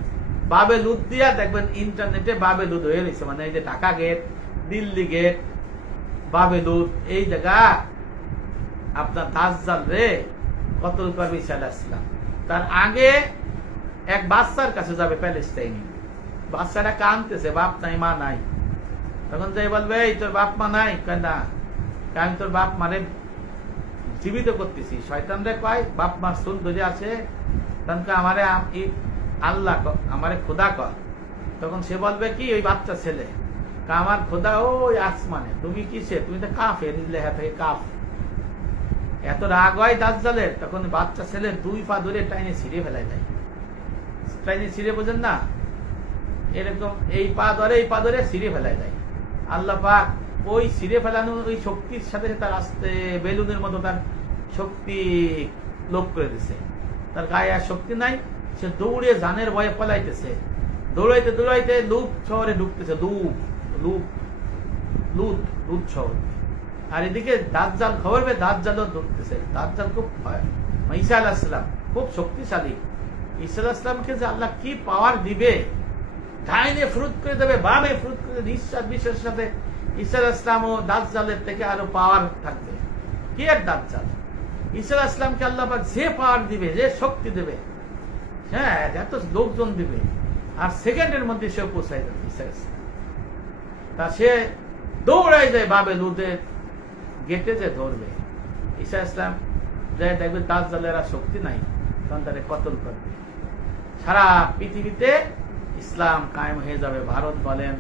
বাবে লুত দিয়া দেখবেন ইন্টারনেটে বাবে লুত হয়ে গেছে। মানে এই যে ঢাকা গেট, দিল্লি গেট, বাবে লুত, এই জায়গা আপনার দাজ্জাল রে কতল করবে ঈসা আলাইহিস সালাম। তার আগে এক বাচ্চার কাছে যাবে প্যালেস্টাইনি। বাচ্চাটা কাঁদতেছে, বাপ নাই মা নাই। তখন যাই বলবে এই তোর বাপ মা নাই? না, আমি তোর বাপ মারে জীবিত করতেছি। শয়তান রে কয় বাপ মা শুন ধরে আছে, তখন আমারে আল্লাহ আমারে খোদা কর। তখন সে বলবে কি, ওই বাচ্চা ছেলে, আমার খোদা ওই আসমানে, তুমি কিসে? তুমি তো কাফের, লেখা থেকে কাফ। এত রাগ হয় দাজ্জালের, তখন বাচ্চা ছেলের 2 পা ধরে টাইনে ছিঁড়ে ফেলাই দেয়। টাইনে ছিঁড়ে বোঝেন না, এরকম এই পা ধরে ছিঁড়ে ফেলাই দেয়। আল্লাহ পাক ওই ছিঁড়ে ফেলানো ওই শক্তির সাথে তার আস্তে বেলুনের মতো তার শক্তি লোপ করে দিছে। তার গায়ে আর শক্তি নাই, সে দৌড়ে জানের ভয়ে পলাইতেছে, দৌড়াইতে দৌড়াইতে লুপ শহরে ঢুকতেছে। লুত শহর। আর এদিকে দাজ্জাল খবর পেয়ে দাজ্জালও ঢুকতেছে। দাজ্জাল খুব ঈসা আলাইহিস সালাম খুব শক্তিশালী। ঈসা আলাইহিস সালামকে যে আল্লাহ কি পাওয়ার দিবে, ডাইনে ফ্রুত করে দেবে, বামে ফ্রুত করে, নিঃশ্বাস বিশেষের সাথে ঈসা আলাইহিস সালাম ও দাজ্জালের থেকে আরো পাওয়ার থাকবে। কি আর দাজ্জাল, ঈসা আলাইহিস সালামকে আল্লাহ পাক যে পাওয়ার দিবে, যে শক্তি দেবে, হ্যাঁ এত লোকজন দিবে, আর সেকেন্ডের মধ্যে সে পৌঁছাই যাবে ঈসা আলাইহিস সালাম। তা সে দৌড়াই যায় বাবে লুদের গেটে যে ধরবে। ঈসা আলাইহিস সালাম যায় দেখবে দাজ্জালের আর শক্তি নাই, তখন তাদের কতল করবে। সারা পৃথিবীতে ইসলাম কায়েম হয়ে যাবে। ভারত বলেন,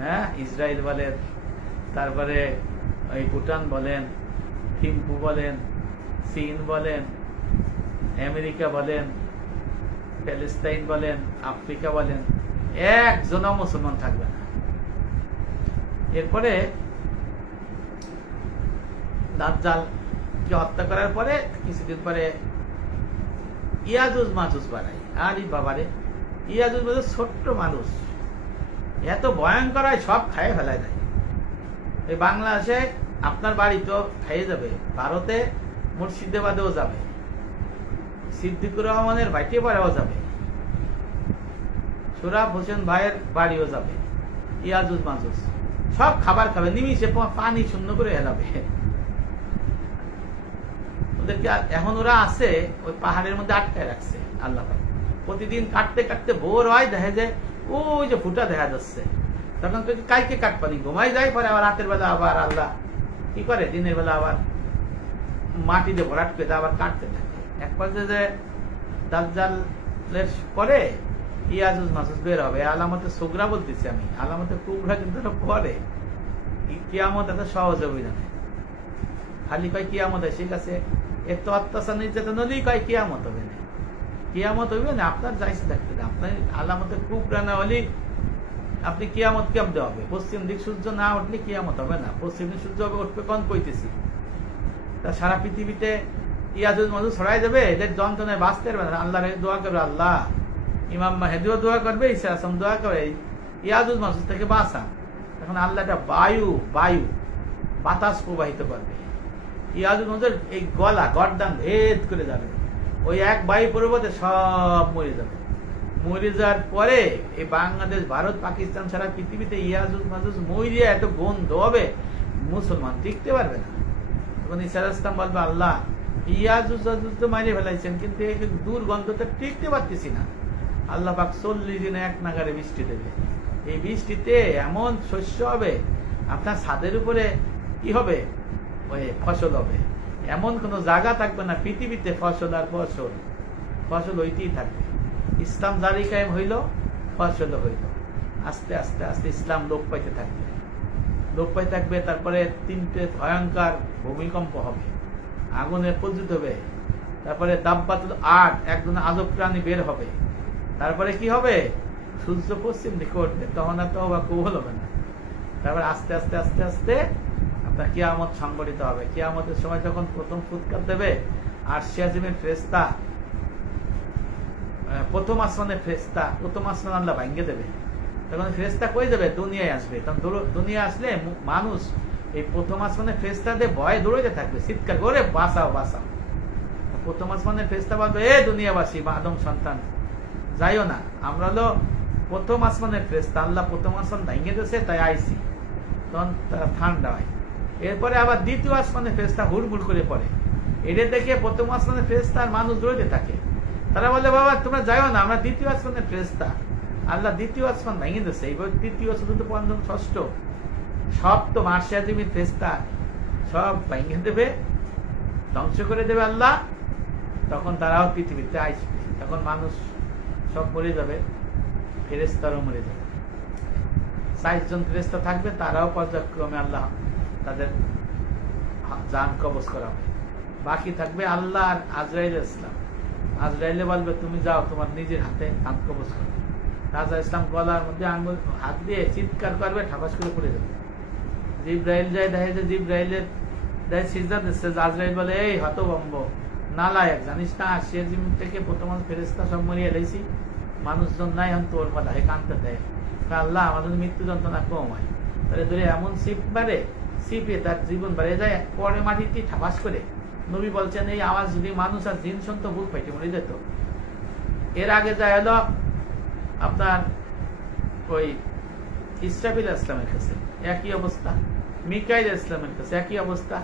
হ্যাঁ ইসরায়েল বলেন, তারপরে ওই ভুটান বলেন, থিম্পু বলেন, চীন বলেন, আমেরিকা বলেন, প্যালেস্টাইন বলেন, আফ্রিকা বলেন, একজনও মুসলমান থাকবে না। এরপরে দাজ্জালকে হত্যা করার পরে কিছুদিন পরে ইয়াজুজ মাজুজ বানায়। আর এই বাবারে, ইয়াজুজ মাজুজ ছোট্ট মানুষ, এত ভয়ঙ্কর হয়, সব খাইয়ে ফেলায় দেয়। এই বাংলাদেশে আপনার বাড়ি তো খাইয়ে যাবে, ভারতে মুর্শিদাবাদেও যাবে, সিদ্দিকুর রহমানের বাড়িতে পাড়াও যাবে, সুরাব হোসেন ভাইয়ের বাড়িও যাবে। ইয়াজুজ মাজুজ সব খাবার খাবে, নিমিশে পানি শূন্য করে হেলাবে ওদেরকে। এখন ওরা আছে ওই পাহাড়ের মধ্যে আটকায় রাখছে আল্লাহ। প্রতিদিন কাটতে কাটতে ভোর হয়, দেখা যায় ওই যে ফুটা দেখা যাচ্ছে, তখন তো কাইকে কাটপানি ঘুমাই যায়। পরে আবার রাতের বেলা আবার আল্লাহ কি করে, দিনের বেলা আবার মাটি দিয়ে ভরাট করে আবার কাটতে থাকে। এক পর্যায়ে যে দাজ্জালের পরে ইয়াজুজ মাজুজ বের হবে। আলামতে সুগরা বলতেছি আমি, আলামতে কুবরা কিন্তু পরে। কিয়ামত এত সহজ হবে না, খালি কয় কিয়ামত এসে গেছে, এত অত্যাচার নির্যাতন হলেই কয় কিয়ামত হবে না। কিয়ামত হইবে না, আপনার যাইছে থাকতে না। আপনার আলামতে কুবরা না হলে আপনি কিয়ামত কেমন হবে? পশ্চিম দিক সূর্য না উঠলে কিয়ামত হবে না। পশ্চিম দিক সূর্য হবে উঠবে কোন কইতেছি। তা সারা পৃথিবীতে ইয়াজুজ মাজুজ ছড়াই যাবে, এদের যন্ত্রণায় বাঁচতে পারবে না। আল্লাহ দোয়া করবে, আল্লাহ ইমাম মাহদিও দোয়া করবে, ঈসা আসলাম দোয়া করে ইয়াজুজ মাজুজ থেকে বাঁচা। এখন আল্লাহ একটা বায়ু বাতাস প্রবাহিত করবে, ইয়াজুজ মাজুজ এই গর্দান ভেদ করে যাবে। ওই এক বায়ু পরিবর্তে সব মরে যাবে। মরে যাওয়ার পরে এই বাংলাদেশ, ভারত, পাকিস্তান সারা পৃথিবীতে ইয়াজুজ মাজুজ মরিয়া এত গন্ধ হবে, মুসলমান টিকতে পারবে না। তখন ঈসা ইসলাম বলবে, আল্লাহ ইয়াজুজ মাজুজ তো মারিয়ে ফেলাইছেন, কিন্তু এই দুর্গন্ধটা টিকতে পারতেছি না। আল্লাহ পাক 40 দিনে এক নাগারে বৃষ্টি দেবে। এই বৃষ্টিতে এমন শস্য হবে, আপনার ছাদের উপরে কি হবে, ওই ফসল হবে। এমন কোন জায়গা থাকবে না পৃথিবীতে ফসল আর ফসল হইতেই থাকবে। ইসলাম জারি কায়েম হইল, ফসল হইল। আস্তে আস্তে আস্তে ইসলাম লোপ পাইতে থাকবে। তারপরে 3টে ভয়ঙ্কর ভূমিকম্প হবে, আগুনে প্রজ্বলিত হবে। তারপরে দাব্বাতুল আট, একজন আজব প্রাণী বের হবে। তারপরে কি হবে, সূর্য পশ্চিম দিকে উঠবে, তখন আর তওবা কবুল হবে না। তারপরে আস্তে আস্তে আস্তে আস্তে আপনার কিয়ামত সংগঠিত হবে। কিয়ামতের সময় যখন প্রথম ফুৎকার দেবে, আর সিয়াজিমের ফেরেশতা, প্রথম আসমানের ফেরেশতা, প্রথম আসমান আল্লাহ ভাঙ্গে দেবে। তখন ফেরেশতা কই যাবে, দুনিয়ায় আসবে। তখন দুনিয়া আসলে মানুষ এই প্রথম আসমানের ফেরেশতাদের ভয়ে দৌড়াইতে থাকবে, চিৎকার করে বাঁচাও বাঁচাও। প্রথম আসমানের ফেরেশতা বলবে, এ দুনিয়াবাসী বা আদম সন্তান যাইও না, আমরা হলো প্রথম আসমানের ফেরেশতা, আল্লাহ প্রথম আসমান ভেঙে দিয়েছে তাই আইসি। তখন তারা ঠান্ডা হয়। এরপরে আবার দ্বিতীয় আসমানের ফেরেশতা হুড়মুড় করে পড়ে। এটা দেখে প্রথম আসমানের ফেরেশতা আর মানুষ দৌড়াইতে থাকে। তারা বলে, বাবা তোমরা যাইও না, আমরা দ্বিতীয় আসমানের ফেরেশতা, আল্লাহ দ্বিতীয় আসমান ভেঙে দিয়েছে। এইবার তৃতীয়, চতুর্থ, পঞ্চম, ষষ্ঠ, সপ্তম আরশে-আজিমের ফেরেশতা সব ভেঙে দেবে, ধ্বংস করে দেবে আল্লাহ। তখন তারাও পৃথিবীতে আসবে। তখন মানুষ সব মরে যাবে, ফেরেশতারও মরে যাবে। 40 জন ফেরেশতা থাকবে, তারাও পর্যায়ক্রমে আল্লাহ তাদের জান কবজ করা হবে। বাকি থাকবে আল্লাহ আর আজরাইল ইসলাম। আজরাইলে বলবে, তুমি যাও, তোমার নিজের হাতে জান কবজ করো। রাজা ইসলাম গলার মধ্যে আঙ্গুল হাত দিয়ে চিৎকার করবে, ঠাপাস করে পড়ে যাবে। জিব্রাইল যায়, দেখে যে জিব্রাইলের সিজদা দিচ্ছে। আজরাইল বলে, এই হতভম্ব নালায়েক, জানিস না সে জীবন থেকে প্রথম ফেরেশতা সব মরিয়ে এলাইছি, মানুষজন নাই, এখন তোর কথা হে কানতে দেয়। আল্লাহ আমাদের মৃত্যু যন্ত্রণা কম হয়, তাহলে ধরে এমন সিপ বাড়ে, সিপে তার জীবন বাড়ে যায়, পরে মাটিটি ঠাপাস করে। নবী বলছেন এই আওয়াজ যদি মানুষ আর জিন শুনতো বুক ফাইটে মরে যেত। এর আগে যায় হলো আপনার ওই ইসরাফিল ইসলামের কাছে একই অবস্থা, মিকাইল ইসলামের কাছে একই অবস্থা।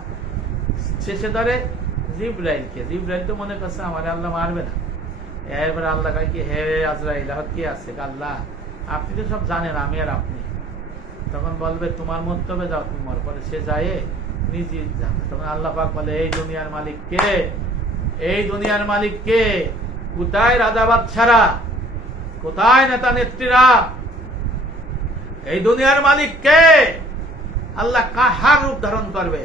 শেষে ধরে জিব্রাইলকে। জিব্রাইল তো মনে করছে আমার আল্লাহ মারবে না। এবার আল্লাহ কি, হে আজরাইল কে আছে? আল্লাহ আপনি তো সব জানেন, আমি আর আপনি। তখন বলবে তোমার মন্তব্যে যাও, তুমি মর। পরে সে যায় নিজে জানে। তখন আল্লাহ পাক বলে, এই দুনিয়ার মালিক কে? এই দুনিয়ার মালিক কে? কোথায় রাজা বাদশারা? কোথায় নেতা নেত্রীরা? এই দুনিয়ার মালিক কে? আল্লাহ কাহার রূপ ধারণ করবে?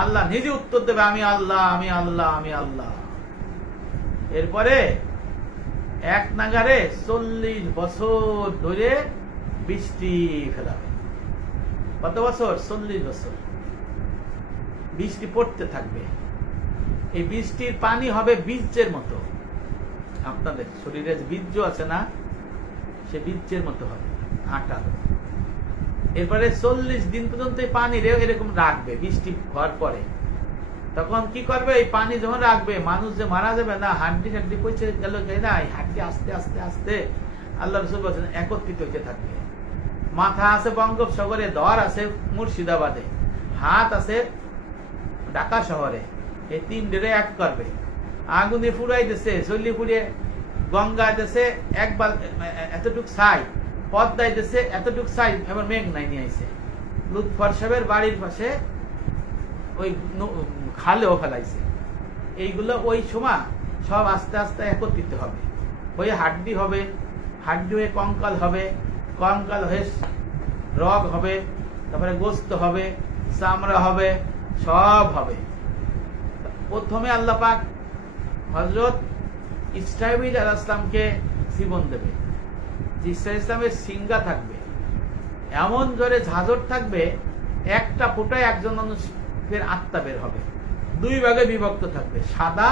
আল্লাহ নিজে উত্তর দেবে, আমি আল্লাহ, আমি আল্লাহ, আমি আল্লাহ। এরপরে এক নাগারে 40 বছর ধরে বৃষ্টি ফেলাবে। কত বছর? 40 বছর বৃষ্টি পড়তে থাকবে। এই বৃষ্টির পানি হবে বীজের মতো। আপনাদের শরীরে বীর্য আছে না, সে বীজের মতো হবে, আটা। এরপরে 40 দিন পর্যন্ত এই পানি এরকম রাখবে বৃষ্টি হওয়ার পরে। তখন কি করবে? এই পানি যখন রাখবে, মানুষ যে মারা যাবে না, হাড্ডি হাড্ডি পচে গেল না, এই হাড্ডি আস্তে আস্তে আস্তে আল্লাহ রাসূল বলেছেন একত্রিত হইতে থাকবে। মাথা আছে বঙ্গোপসাগরে, ধর আছে মুর্শিদাবাদে, হাত আছে ঢাকা শহরে, এই 3 এক করবে। আগুনে ফুরাই দিছে, চল্লি ফুরিয়ে গঙ্গা দিছে একবার এতটুক ছাই, পদ্মায় দিছে এতটুক ছাই, এবার মেঘ নাই নিয়ে আইছে। লুৎফর সাহেবের বাড়ির পাশে ওই খালেও ফেলাইছে। এইগুলো ওই সময় সব আস্তে আস্তে একত্রিত হবে, হয়ে হাড্ডি হবে, হাড্ডি হয়ে কঙ্কাল হবে, কঙ্কাল হয়ে রগ হবে, তারপরে গোস্ত হবে, চামড়া হবে, সব হবে। প্রথমে আল্লাহ পাক হযরত ইসরাঈল আলাইহিস সালামকে জীবন দেবে। ইসরাঈল ইসলামের সিঙ্গা থাকবে, এমন জোরে ঝাঁঝর থাকবে, একটা ফুটায় একজন মানুষের আত্মা বের হবে। 2 ভাগে বিভক্ত থাকবে, সাদা